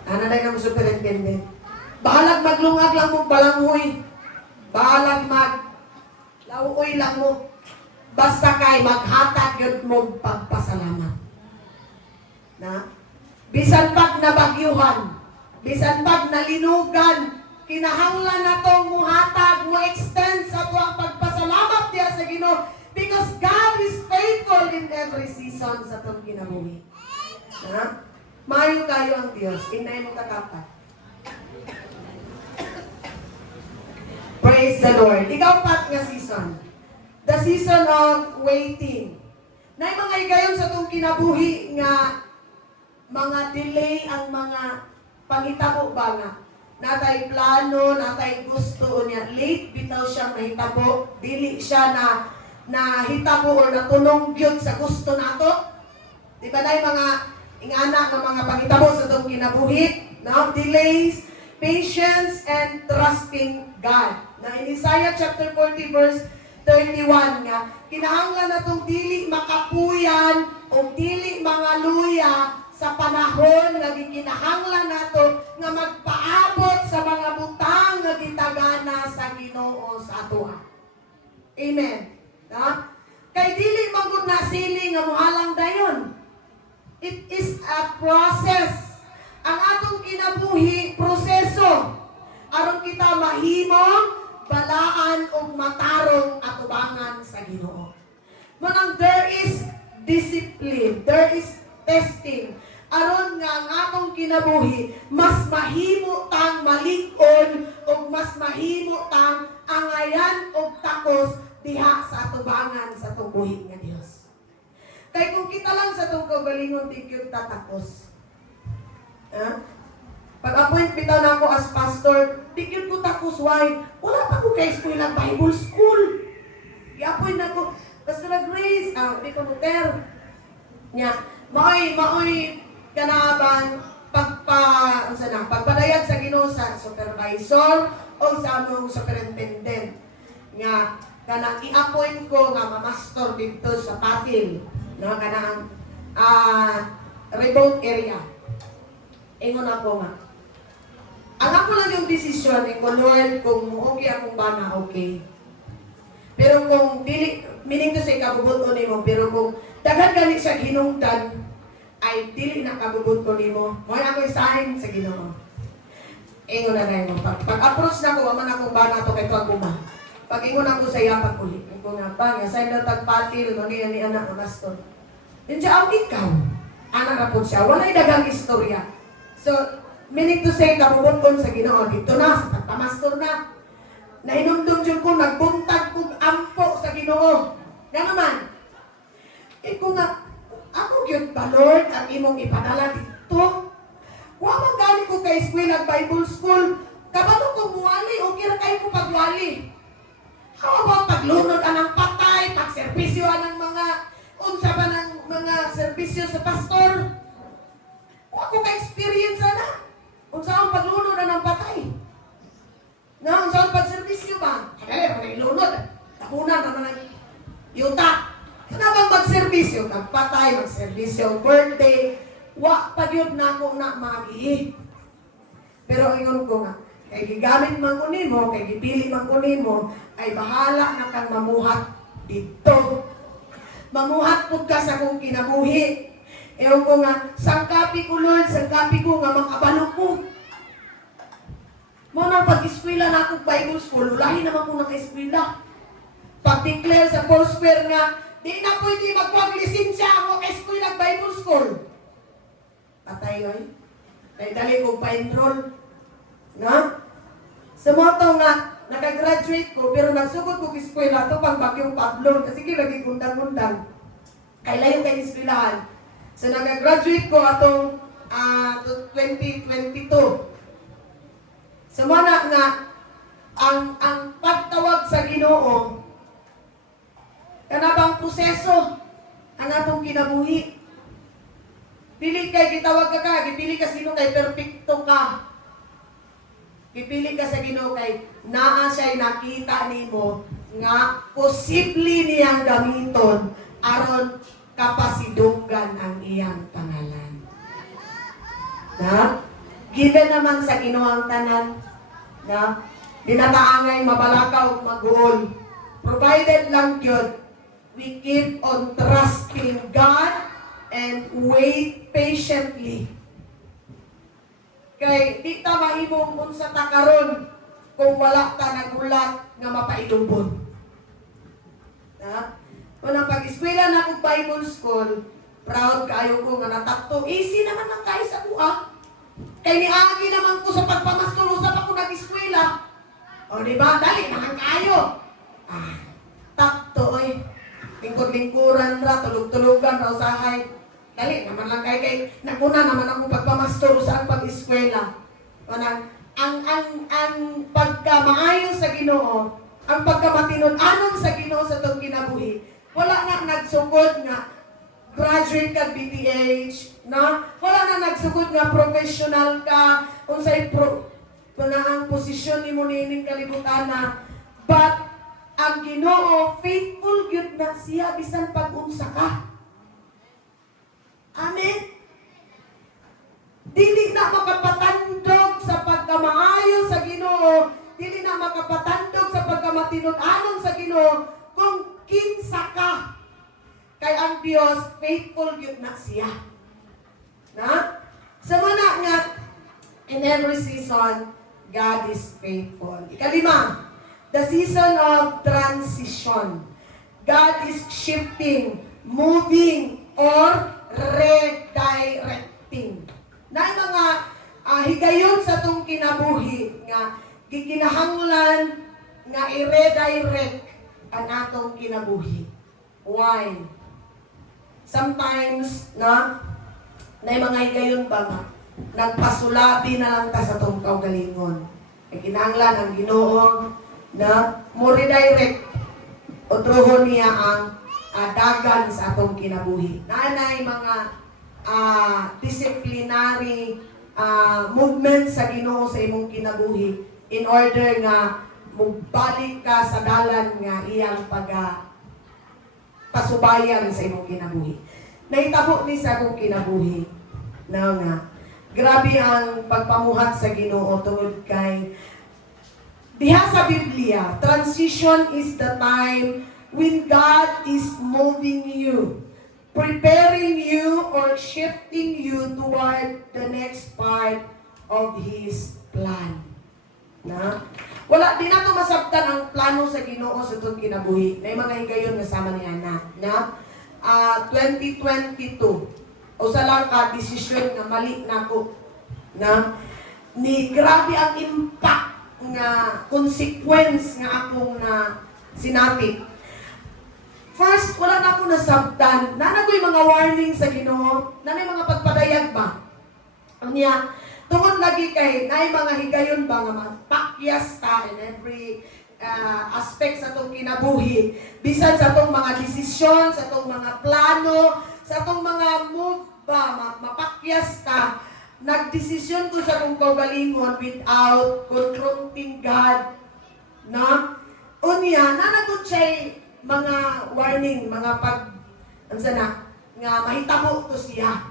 Ano na yung superintendent? Bahalag maglungag lang mo balanghoy. Bahalag lauoy lang mo. Basta kay maghatag yun mo pagpasalamat. Na? Bisan pag nabagyuhan, bisan pag nalinugan, kinahanglan na tong muhatag, mo extend sa tuwang pagpasalamat diya sa Ginoo. Because God is faithful in every season sa itong kinabuhi. Ha? Mayo kayo ang Diyos. Inay mo kakapat. Praise the Lord. Ikaw pat nga season. The season of waiting. Nay mga igayon sa itong kinabuhi nga mga delay ang mga panghitabo ba nga. Natay plano, natay gusto niya. Late bitaw siyang nahitabo. Dili siya na hitabo o natunong yun sa gusto nato. Di ba na mga ingana ng mga panghitabo sa itong kinabuhi? Now, delays, patience, and trusting God. Na in Isaiah chapter 40 verse 31 nga, kinahanglan na itong dili makapuyan o dili mga luya sa panahon nga gikinahanglan nato nga magpaabot sa mga butang nga gitagana sa Ginoo sa atoa. Amen. Ha? Kay dili magud na sili nga mohalang dayon. It is a process. Ang atong kinabuhi proseso aron kita mahimong balaan o matarong atubangan sa Ginoo. Manang there is discipline, there is testing. Aron nga ang atong kinabuhi, mas mahimo tang malig-on o mas mahimo tang angayan o takos diha sa atubangan sa tubuhi nga Dios. Kay kung kita lang sa itong kagalingon, di kyut tatakos. Pag-appoint bitaw na ako as pastor, di kyut ko takos, why? Wala pa ko kay school ng Bible school. I-appoint na ko, Pastor Grace, di ko muter. Nya, maoy kanaban pagpadayag sa Ginoo sa supervisor o sa among superintendent. Nga kana i-appoint ko nga ma-master dito sa Patil, no, kana remote area. Ingon ako nga. Ang ako lang yung desisyon, Lord, kung okay akong bana, okay. Pero kung dili, meaning to say, kabubuto nimo, pero kung daghan gani siya hinungdan, ay dili na kabubuto nimo, mo ako isahin sa Ginoo. Ingon na mo. Pag-approach na ko, aman akong bana to kay Kaguma. Pag ingon ako sa iya pag-uli, kung nga pa, nga sa'yo na tagpatil, ni anak na maston. Then siya, ikaw, anak na po siya, wala'y dagang istorya. So, meaning to say, kabubuton sa Ginoo, dito na, sa pagpamastor na. Nahinumdum dyan ko, nagbuntag kong ampo sa Ginoo. Nga naman, kung nga, ako yun ba, Lord, ang imong ipadala dito? Huwag magaling ko kay school at Bible school. Kabalo kong muwali, okay na kayo ko pagwali. How about paglunod ng patay, pagservisyo ng mga, unsa ba ng mga servisyo sa pastor? Huwag ko ka-experience na. Unsa ang paglunod ng patay? Na, unsa ang pagservisyo ba? Kaya rin, ilunod. Tapunan na ng yuta. Ano bang magservisyo? Magpatay, magservisyo, birthday. Wa pa yun na ako na magi. Pero ingon ko nga, kay gigamit man ko nimo, kay gipili man ko nimo, ay bahala na kang mamuhat dito. Mamuhat po ka sa kong kinabuhi. Ewan ko nga, sangkapi ko Lord, sangkapi ko nga makabalo ko. Muna pag-eskwela na akong Bible school, ulahin naman ko naka-eskwela. Pag-declare sa Foursquare nga, di na pwede magpag-lisensya ako ka-eskwela Bible school. Patay yun. Kaya dali kong pa-enroll. Na? Sa moto nga, nakagraduate ko, pero nagsugod ko eskwela to pang Bagyong Pablo. Kasi lagi kundang-kundang. Kailan yung kayo eskwelahan. So, nakagraduate ko atong 2022. Sa mana nga, ang pagtawag sa Ginoo, kanabang proseso, ang atong kinabuhi. Dili kay gitawag ka, gipili ka sino kay perfecto ka. Gipili ka sa Ginoo kay naa siya'y nakita nimo nga posible niyang gamiton aron kapasidugan ang iyang pangalan. Na? Given naman sa Ginoo ang tanan, na? Dinataangay mabalakaw ug mag-uol. Provided lang yun, we keep on trusting God and wait patiently. Kay di ta mahimong unsa ta karon kung wala ta nagulat nga mapailubon. Ha? Unang pag-eskwela na kong Bible School, proud kaayo ko nga natakto. Easy naman ang kayo sa buha. Kay niagi naman ko sa pagpamastol, usap ako nag-eskwela. O diba? Dali naman kayo. Takto oy. Lingkod-lingkuran ra, tulog-tulogan ra usahay. Dali naman lang kay naguna naman ako pagpamastol sa pag-eskwela. Ang pagkamaayo sa Ginoo, ang pagkamatinud-anon sa Ginoo sa tong kinabuhi. Wala na nagsugod nga graduate ka BPH, na? Wala na nagsugod nga professional ka, unsay ang posisyon nimo niining kalibutan na. But ang Ginoo faithful gyud na siya bisan pag-unsa ka. Amen. Dili na makapatandog sa pagkamaayo sa Ginoo, dili na makapatandog sa pagkamatinud-anon sa Ginoo kung kinsa ka. Kay ang Dios faithful gyud na siya. Na? Sa mana nga in every season God is faithful. Ikalima, the season of transition. God is shifting, moving, or redirecting. Na mga higayon sa tong kinabuhi nga gikinahanglan nga i-redirect ang atong kinabuhi. Why? Sometimes, na mga higayon ba nga, nagpasulabi na lang ta sa tong kaugalingon. Ay kinahanglan ang Ginoo na mo redirect o truhon niya ang dagan sa atong kinabuhi. Naanay mga disciplinary movement sa Ginoo sa imong kinabuhi in order nga mugbalik ka sa dalan nga iyang pasubayan sa imong kinabuhi. Nahitabo ni sa akong kinabuhi na nga grabe ang pagpamuhat sa Ginoo tungod kay diha sa Biblia, transition is the time when God is moving you, preparing you or shifting you toward the next part of His plan. Na? Wala, di na ito masabtan ang plano sa Ginoo sa itong kinabuhi. May mga higayon na sama ni Ana. Na? 2022, o sa lang ka, desisyon nga mali na ko. Na? Ni grabe ang impact nga consequence nga akong na sinapit. First, wala na ako nasabtan. Nanagoy mga warning sa Ginoo. Nanay mga pagpadayag ba? Niya, tungod lagi kay nay mga higayon ba nga magpakyas ta in every aspect sa itong kinabuhi. Bisan sa itong mga desisyon, sa itong mga plano, sa itong mga move ba, mapakyas ta. Nagdesisyon ko sa kong kaugalingon without confronting God. Na? Unya, nanagod siya'y mga warning, mga nga mahitabo to siya.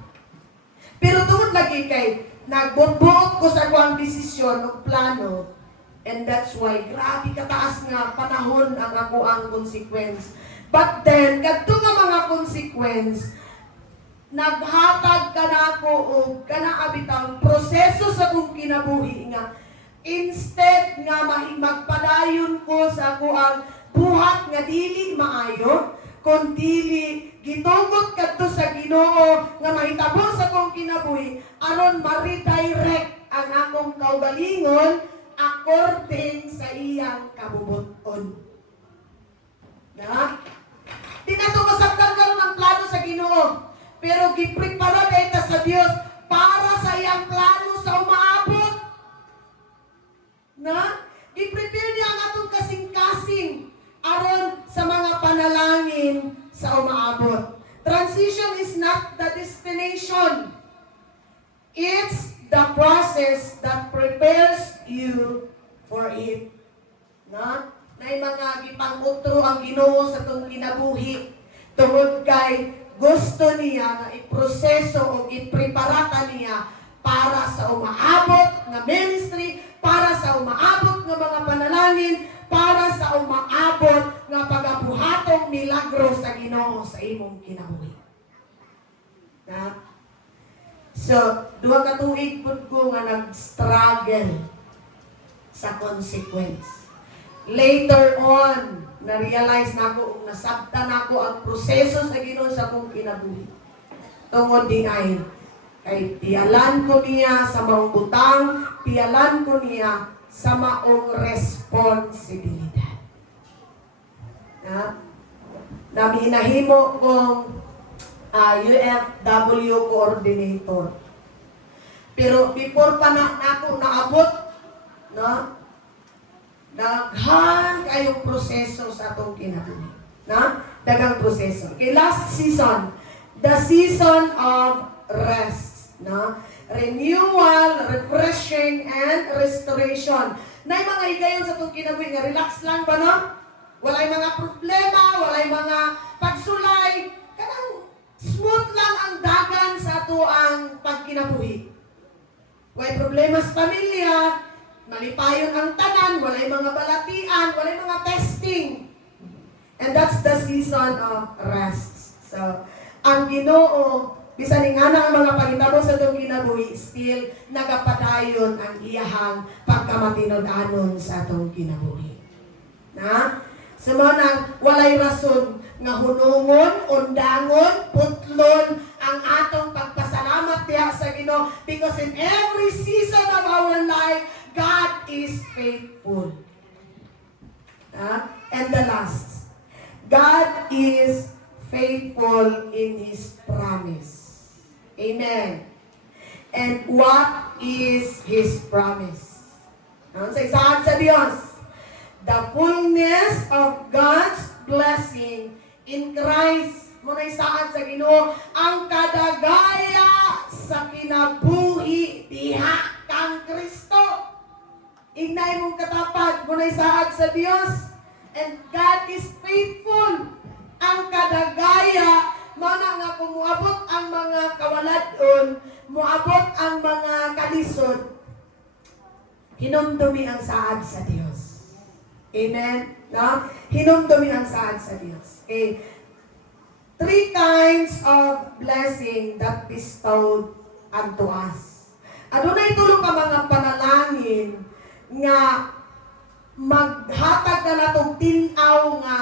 Pero tungod lagi kay, nagbunbuot ko sa kuang desisyon o plano, and that's why, grabe kataas nga panahon ang ako ang consequence. But then, kadto nga mga consequence, naghatag ka na ako o kanaabitang proseso sa kong kinabuhi nga instead nga magpadayon ko sa ako ang buhat nga dili maayo kundi gitugot kadto sa Ginoo nga mahitabo sa kong kinabuhi aron ma-redirect ang akong kaugalingon according sa iyang kabubuton. Na? Di na ito masabtan karon ang plano sa Ginoo. Pero giprepara dayta sa Dios para sa iyang plano sa umaabot. for it. Na? Nay mga gipang-utro ang Ginoo sa tong kinabuhi tungod kay gusto niya nga iproseso o ipreparata niya para sa umaabot nga ministry, para sa umaabot nga mga panalangin, para sa umaabot nga pagabuhatong milagro sa Ginoo sa imong kinabuhi. Na? So, duha ka tuig pud ko nga nag-struggle sa consequence. Later on, na-realize na ako, nasabta na ako ang proseso sa Ginoo sa akong kinabuhi. Tungod di ay, kay pialan ko niya sa maong butang, pialan ko niya sa maong responsibilidad. Na hinahimo kong UFW coordinator. Pero before pa na ako naabot, no? Daghan kayong proseso sa atong kinabuhi. Na? Daghang proseso. Okay, last season, the season of rest. No? Renewal, refreshing, and restoration. Na mga higayon sa atong kinabuhi nga relax lang ba, no? Walay mga problema, walay mga pagsulay. Kanang smooth lang ang dagan sa ato ang pagkinabuhi. Walay problema sa pamilya, malipayon ang tanan, walay mga balatian, walay mga testing. And that's the season of rest. So, ang Ginoo, bisan nga ang mga pangitabo sa itong kinabuhi, still nagapadayon ang iyahang pagkamatinud-anon sa itong kinabuhi. Na? So, nang walay rason nga hunungon, undangon, putlon ang atong pagpasalamat diha sa Ginoo, because in every season of our life, God is faithful. And the last, God is faithful in His promise. Amen. And what is His promise? Sa isahan sa Diyos, the fullness of God's blessing in Christ. Muna isahan sa Ginoo, ang kadagaya sa kinabuhi diha kang Kristo. Ignay mong katapad, muna isaag sa Diyos. And God is faithful. Ang kadagaya, mana nga kung muabot ang mga kawaladon, muabot ang mga kalisod, hinumdumi ang saad sa Diyos. Amen? No? Hinumdumi ang saad sa Diyos. Okay? 3 kinds of blessing that bestowed unto us. Adunay tulong ka mga panalangin nga maghatag na natong tinaw nga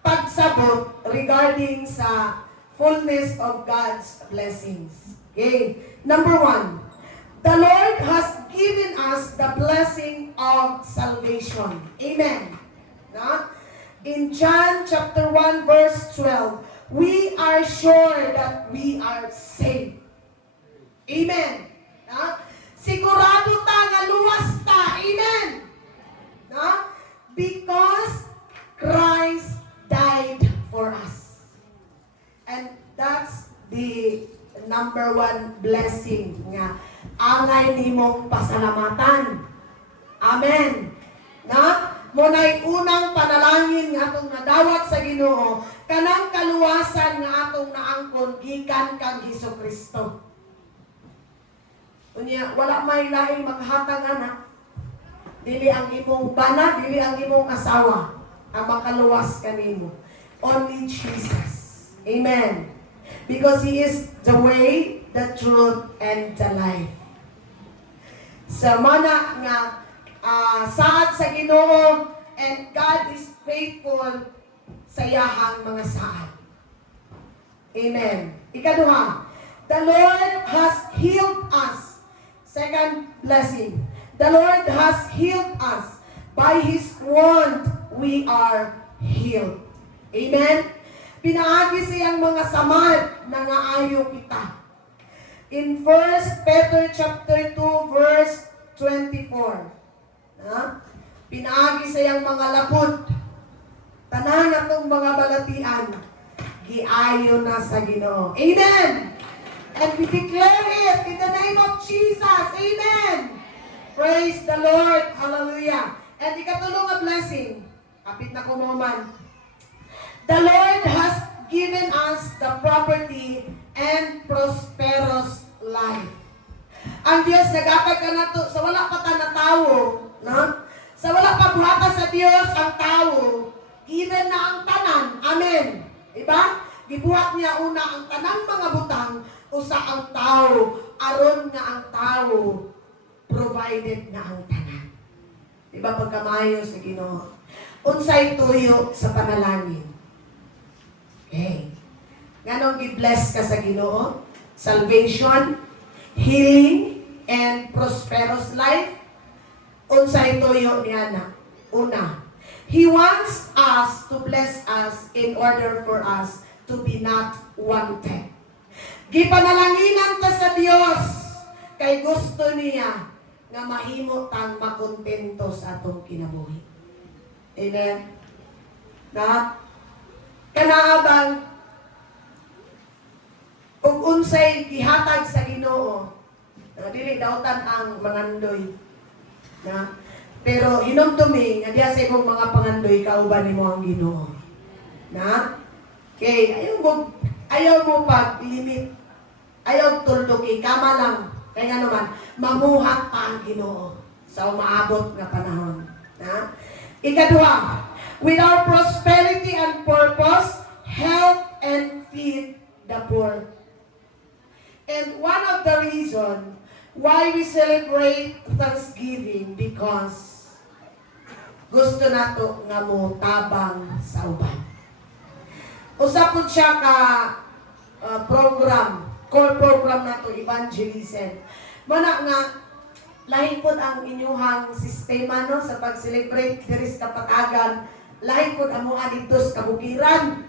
pagsabot regarding sa fullness of God's blessings. Okay. Number 1, the Lord has given us the blessing of salvation. Amen. Na? In John chapter 1 verse 12, we are sure that we are saved. Amen. Na? Sigurado ta nga luwas ta. Amen. No? Because Christ died for us. And that's the number 1 blessing nga angay nimong pasalamatan. Amen. Na? Muna'y unang panalangin nga atong nadawat sa Ginoo, kanang kaluwasan nga atong naangkon gikan kang Hesukristo. Unya, wala may laing maghatag anak. Dili ang imong bana, dili ang imong asawa ang makaluwas kanimo. Only Jesus. Amen. Because He is the way, the truth, and the life. Sa mana nga saad sa Ginoo, and God is faithful sa iyahang mga saad. Amen. Ikaduha, the Lord has healed us. Second blessing. The Lord has healed us. By His word, we are healed. Amen? Pinaagi siyang mga samad na ngaayo kita. In 1 Peter chapter 2 verse 24. Pinaagi siyang mga lapod. Tanan atong mga balatian, giayo na sa Ginoo. Amen! And we declare it in the name of Jesus. Amen. Praise the Lord. Hallelujah. And ikatulong nga blessing. Kapit na ko mo man. The Lord has given us the property and prosperous life. Ang Diyos nagatag ka na to, sa wala pa ta na tao, no? Sa wala pa buhata sa Diyos ang tao, given na ang tanan. Amen. Diba? Gibuhat niya una ang tanang mga butang, usa ang tao, aron nga ang tao, provided na ang tanan. Diba pagkamayo sa Ginoo? Unsay tuyo sa panalangin. Okay. Nganong gi-bless ka sa Ginoo? Salvation, healing, and prosperous life. Unsay tuyo niya na? Una, He wants us to bless us in order for us to be not wanted. Gipanalanginan ta sa Dios kay gusto niya nga mahimo tang makontento sa atong kinabuhi. Amen. Na kanaabang ug unsay gihatag sa Ginoo, dili dautan ang mangandoy. Na pero hinumdumi nga diya sa imong mga pangandoy kauban nimo ang Ginoo. Na kay ayaw mo pag-limit. Ayaw tulduki kama lang. Kaya nga naman, mamuhat pa ang Ginoo sa umaabot na panahon. Na? Ikaduha, with our prosperity and purpose, help and feed the poor. And one of the reasons why we celebrate Thanksgiving because gusto nato nga mo tabang sa uban. Usapod siya ka core program nato evangelism. Mana nga lahi pod ang inyuhang sistema no sa pag-celebrate diri sa kapatagan, lahi pod amo dito sa kabukiran.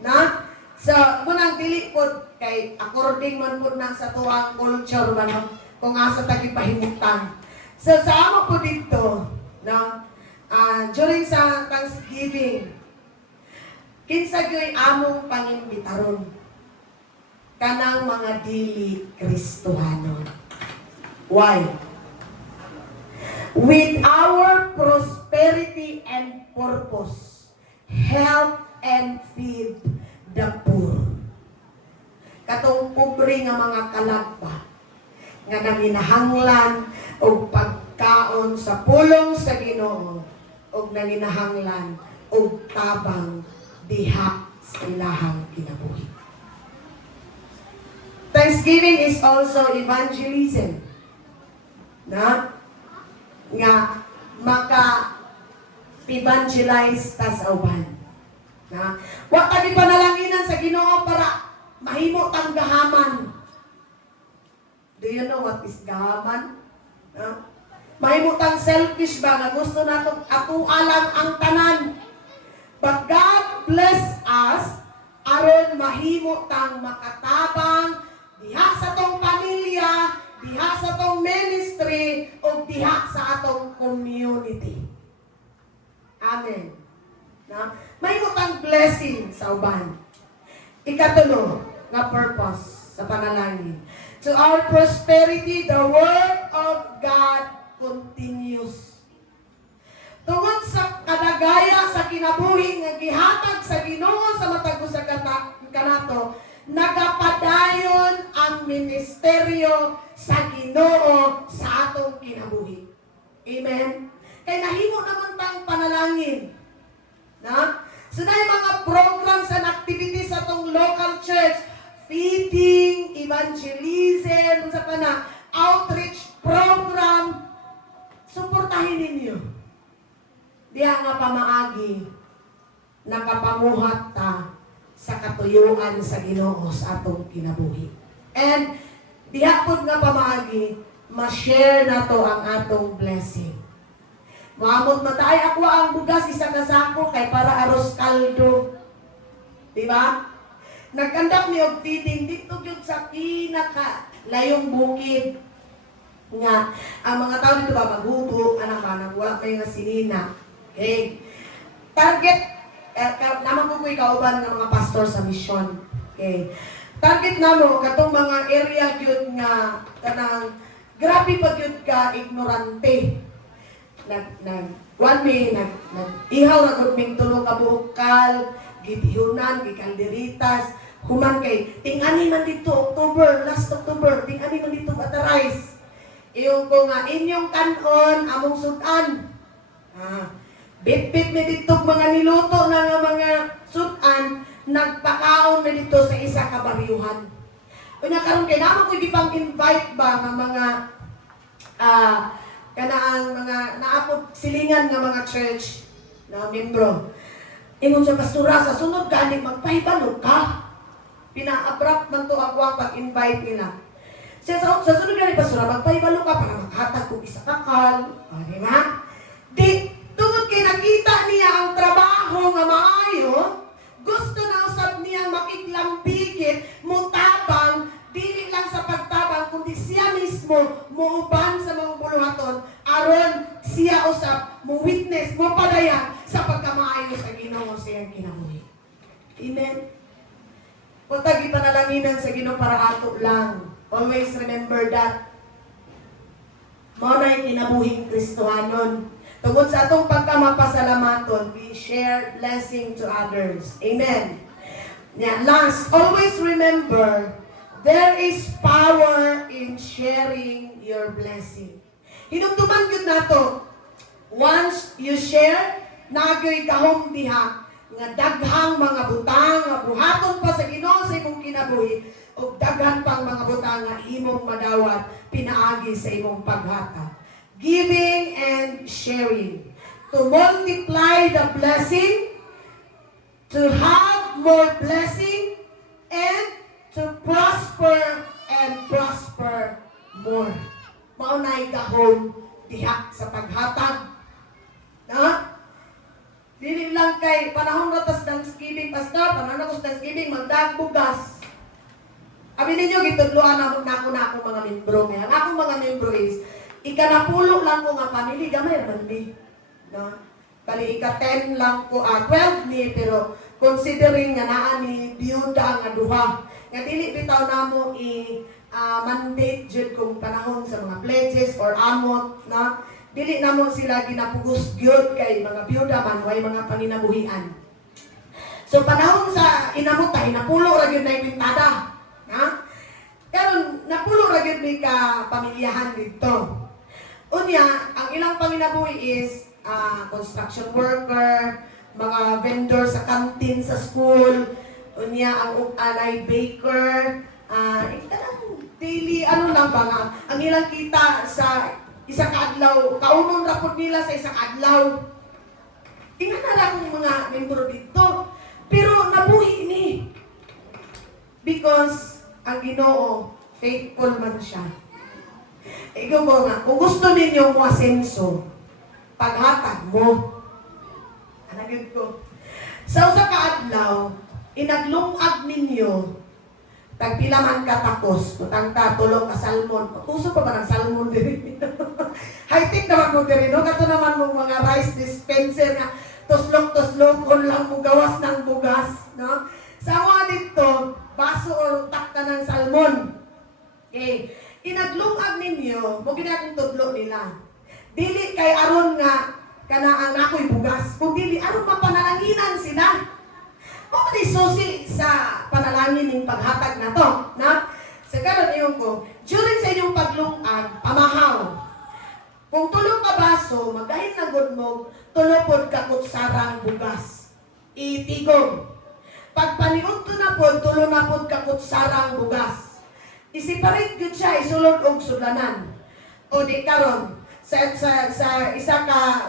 Na sa munang dili pod kay according man pod na sa tuwang culture man kung asa ta gipahimutan. So sa amo po dito no during sa Thanksgiving kinsa gyoy among pangimbitaron kanang mga dili Kristohano. Why? With our prosperity and purpose, help and feed the poor. Katong pobre nga mga kalagpa nga nanginahanglan og pagkaon sa pulong sa Ginoo og nanginahanglan og tabang diha sa ilahang kinabuhi. Thanksgiving is also evangelism. Na nga maka-evangelize ta sa uban. Na wa ta di panalanginan sa Ginoo para mahimo tang gahaman. Do you know what is gahaman? Na mahimo tang selfish ba nga gusto nato atuan lang ang tanan. But God bless us aron mahimo tang makatabang diha sa tong pamilya, diha sa tong ministry, o diha sa atong community. Amen. Na may utang blessing sa uban. Ikatulo nga purpose sa panalangin. To our prosperity, the word of God continues. Tungod sa kadagaya sa kinabuhi nga gihatag sa Ginoo sa matag usa kanato, nagapadayon ang ministeryo sa Ginoo sa atong kinabuhi. Amen. Kay nahimo naman tang panalangin. Na? So dahil mga programs and activities sa atong local church, feeding, evangelism, sa kana, outreach program, suportahin ninyo. Diya nga pamaagi, nakapamuhat ta sa katuyuan sa Ginoo sa atong kinabuhi. And diha pud nga pamaagi, ma-share nato ang atong blessing. Maamot matay ako ang bugas isa ka sako kay para aros kaldo. Di ba? Nagkandak ni og feeding dito gyud sa pinaka layong bukid. Nga ang mga tao dito ba maghubo, anak wala kayo nga sinina. Okay. Target naman ko kauban ng mga pastor sa mission. Okay. Target namo katong mga area gyud nga kanang grabe pag yun ka ignorante. One may ihaw na gud ming tulo ka bukal, gibihunan, gikalderitas, human kay ting-ani man dito October, last October, ting-ani man dito Batarais. Iyong ko nga inyong kanon among sudan. Bit-bit mi dito mga niluto na nga mga sudan, nagpakaon na dito sa isa ka baryuhan. Kunya karon kay namo ko gipang invite ba nga mga kanaang mga naapod silingan nga mga church na membro. Ingon sa pastora sa sunod gani magpahibalo ka. Pina-abrupt man to ako ang pag-invite nila. Sa sunod gani pastora magpahibalo ka para maghatag og isa ka kal. Di ba? Di tungod kay nakita niya ang trabaho nga maayo, gusto na usab niya makiglambigit, mutabang, dili lang sa pagtabang, kundi siya mismo muuban sa mga buluhaton, aron siya usab mo witness, mo padayan sa pagkamaayo sa Ginoo sa iyang kinabuhi. Amen. Putag ipanalaginan sa Ginoo para ato lang. Always remember that. Mao na kinabuhing Kristohanon. Tungod sa atong pagkamapasalamaton, we share blessing to others. Amen. Yeah, last, always remember, there is power in sharing your blessing. Hinumduman yun nato. Once you share, nagyo'y kahong diha, nga daghang mga butang, nga buhaton pa sa Ginoo sa imong kinabuhi, o daghan pang mga butang nga imong madawat, pinaagi sa imong paghatag. Giving and sharing. To multiply the blessing, to have more blessing, and to prosper and prosper more. Maunay kahon diha sa paghatag. Dili lang kay panahon na tas Thanksgiving, pastor, panahon na tas Thanksgiving, magdagbugas. Abi ninyo, gitudloan na ako mga membro. Ang akong mga membro is, ikanapulo lang ko nga family, gamay man di. Bali, ika-10 lang ko, 12 ni, pero considering nga naa ni biyuda nga duha. Nga dili bitaw na mo mandate jud kung panahon sa mga pledges or amot, na dili na mo sila ginapugos gyud kay mga biyuda man, way mga panginabuhian. So panahon sa inamot ta, inapulo ra gyud na imintada. Karon napulo ra gyud mi ka pamilyahan dito. Unya, ang ilang panginabuhi is construction worker, mga vendor sa canteen sa school, unya ang anay baker, daily lang ba nga, ang ilang kita sa isang adlaw, kaunon rapod nila sa isang adlaw. Tingnan na lang mga membro dito, pero nabuhi ni. Because ang Ginoo, faithful man siya. Ikaw mo nga, kung gusto ninyo mo asenso, paghatag mo. Anagin ko. Sa usa ka adlaw, inaglungag ninyo, tagpila man katakos, kutang tulong ka salmon. Puso pa ba ng salmon din? High-tech naman mo din, no? Kato naman mo mga rice dispenser na tuslong-tuslong kung lang mo gawas ng bugas, no? Sa mga dito, baso o takta ng salmon. Okay. Inaglungag ninyo, mo ginakong tudlo nila. Dili kay aron nga kanaan ako'y bugas. Kung dili aron mapanalanginan sila. Mo ni susi sa panalangin ng paghatag na to, na? Sa karon iyon ko, during sa inyong paglungag, pamahaw. Kung tulong ka baso, magahin na gud mo, tulopod ka kutsarang bugas. Itigong. Pag paniudto na po, tulo na po ka kutsarang bugas. I-separate yun siya, isulod og sulanan. O di karon sa isa ka,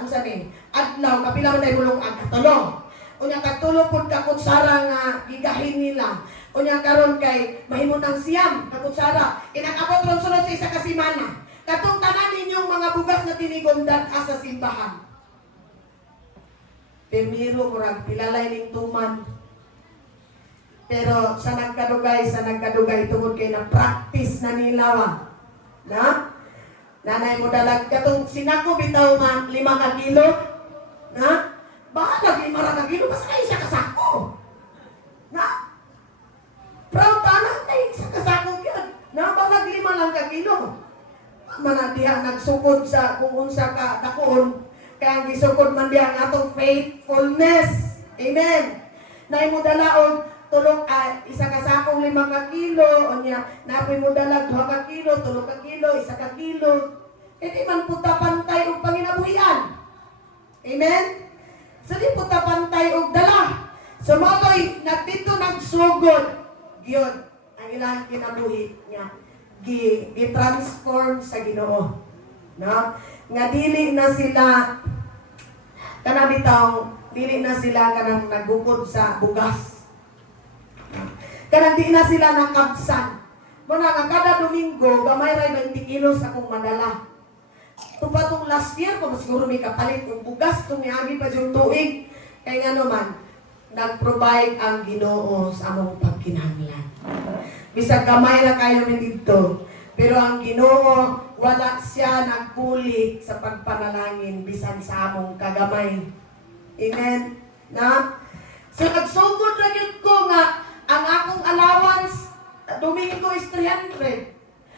adlaw, kapila man tayo mulong agkatulo. O niya katulo po ka kutsara nga gigahin nila. O niya karon kay mahimo ng siyam ka kutsara. Inakabot ron sunod sa isa ka simana. Katong tanan ninyong mga bugas na tinigundan sa simbahan. Pemiro murag pilalay ning tuman. Pero sa nagkadugay tungod kay na practice na nila wa. Na? Nanay mo dalag katong sinako bitaw man 5 ka kilo. Na? Baka 5 ka kilo basta kay isa ka sako. Na? Proud ta na kay isa ka sako gyud. Na balag 5 lang ka kilo. man diha nagsukod sa kung unsa ka dakuon, kaya ang gisukod man diha ang atong faithfulness. Amen. Nay mo dala og tulog isa ka sakong 5 ka kilo o niya napoy mo dala 2 ka kilo, 3 ka kilo, 1 ka kilo. Di man puta pantay og panginabuhian. Amen. So di puta pantay og dala. So motoy nagdito nagsugod gyud ang ilang kinabuhi niya. Gi-transform sa Ginoo. No? Nga dili na sila kanang bitaw, dili na sila kanang nagukod sa bugas. Kanang di na sila nakabsan. Muna nga kada Domingo, gamay ray 20 kilos akong madala. Ito pa itong last year, kung siguro may kapalit ng bugas, tumiagi pa yung tuig. Kaya nga naman, nag-provide ang Ginoo sa among pagkinahanglan. Bisag gamay na kayo min dito, pero ang Ginoo wala siya nagpuli sa pagpanalangin bisan sa among kagamay. Amen. Na? So nagsugod ra gyud ko nga ang akong allowance Domingo is 300.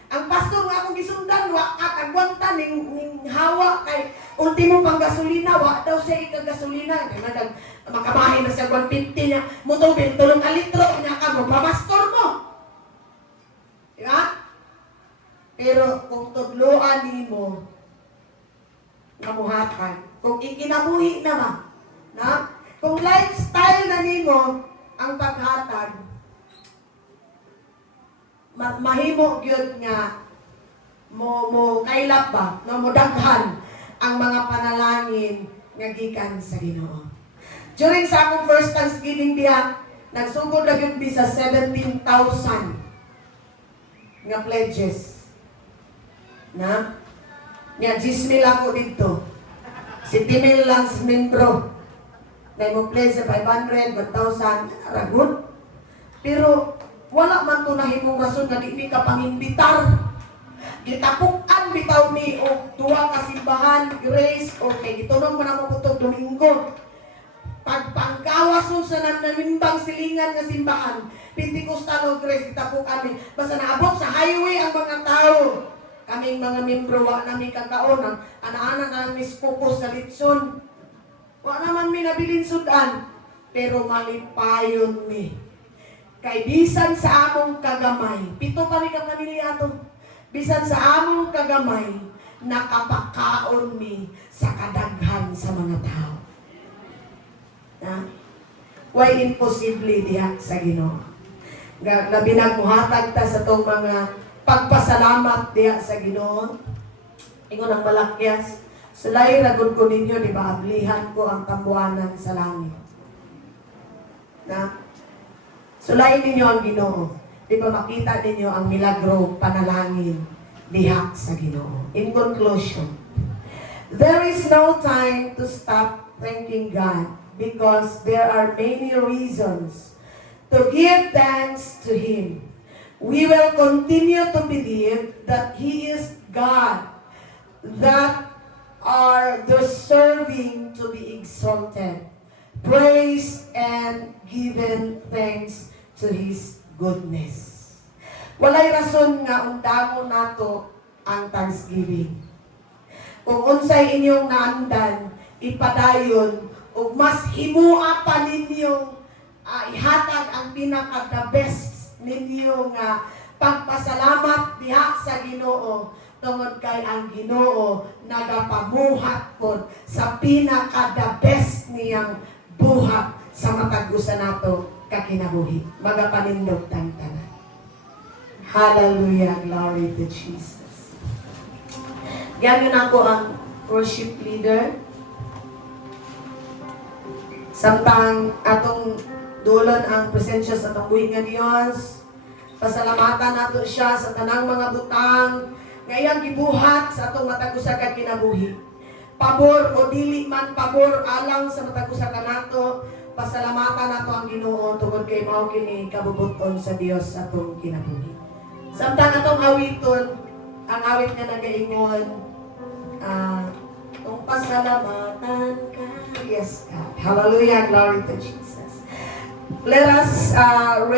Ang pastor nga akong gisundan wa kagwanta ning hawa kay ultimo pang gasolina wa daw siya ikagasolina kay nag makabahin na siya 150 niya mo tubig 3 ka litro nya ka mo pamastor mo. Diba? Pero kung tudloan nimo namuhatan, kung ikinabuhi naman, na? Kung lifestyle na nimo ang paghatag, mahimo gyud nga mo kailap ba, no, mo daghan ang mga panalangin nga gikan sa Ginoo. During sa akong first Thanksgiving diha, nagsugod ra gyud mi sa 17,000 nga pledges. Na? Nga 10,000 ako dito. 7,000 lang sa membro. Na mo pledge sa 500, 1,000, ragot. Pero wala man to nahimong rason nga di mi ka pangimbitar. Gitapukan bitaw mi og 2 ka simbahan, grace, okay, gitunog man ako putog Domingo. Pagpangkawason sa nananimbang silingan nga simbahan, Pentecostal o grace, gitapukan mi. Basta naabot sa highway ang mga tao. Kaming mga membro, wa namin kagkaon, ang anak-anak na misfocus sa litson. Wa naman mi nabilin sudan, pero malipayon mi. Kay bisan sa among kagamay, 7 pa ni ka pamilya ato. Bisan sa among kagamay, nakapakaon mi sa kadaghan sa mga tao. Na? Why imposible diha sa Ginoo? Gabi nagmuhatag ta sa tong mga pagpasalamat diha sa Ginoo. Ingon ang Malakyas, sulay ragod ko ninyo, di ba, ablihan ko ang tambuanan sa langit. Na? Sulayin ninyo ang Ginoo. Di ba makita ninyo ang milagro panalangin diha sa Ginoo. In conclusion, there is no time to stop thanking God because there are many reasons to give thanks to Him. We will continue to believe that He is God, that are deserving to be exalted, praised, and given thanks to His goodness. Walay rason nga undamon nato ang Thanksgiving. Kung unsay inyong naandan, ipadayon, o mas himua pa ninyong ihatag ang pinaka-the best ninyo nga pagpasalamat diha sa Ginoo tungod kay ang Ginoo nagapabuhat pod sa pinaka-the best niyang buhat sa matag usa nato kakinabuhi. Magapanindog tang tanan. Hallelujah, glory to Jesus. Ganyan ako ang worship leader. Samtang atong dulon ang presensya sa atong buhi nga Dios. Pasalamatan nato siya sa tanang mga butang ngayang gibuhat sa atong matag usa ka kinabuhi. Pabor o dili man pabor alang sa matag usa ka nato, pasalamatan nato ang Ginoo tungod kay mao kini kabubuton sa Dios sa atong kinabuhi. Samtang atong awiton, ang awit nga nagaingon, kung pasalamatan ka, yes God. Hallelujah, glory to Jesus. Let us raise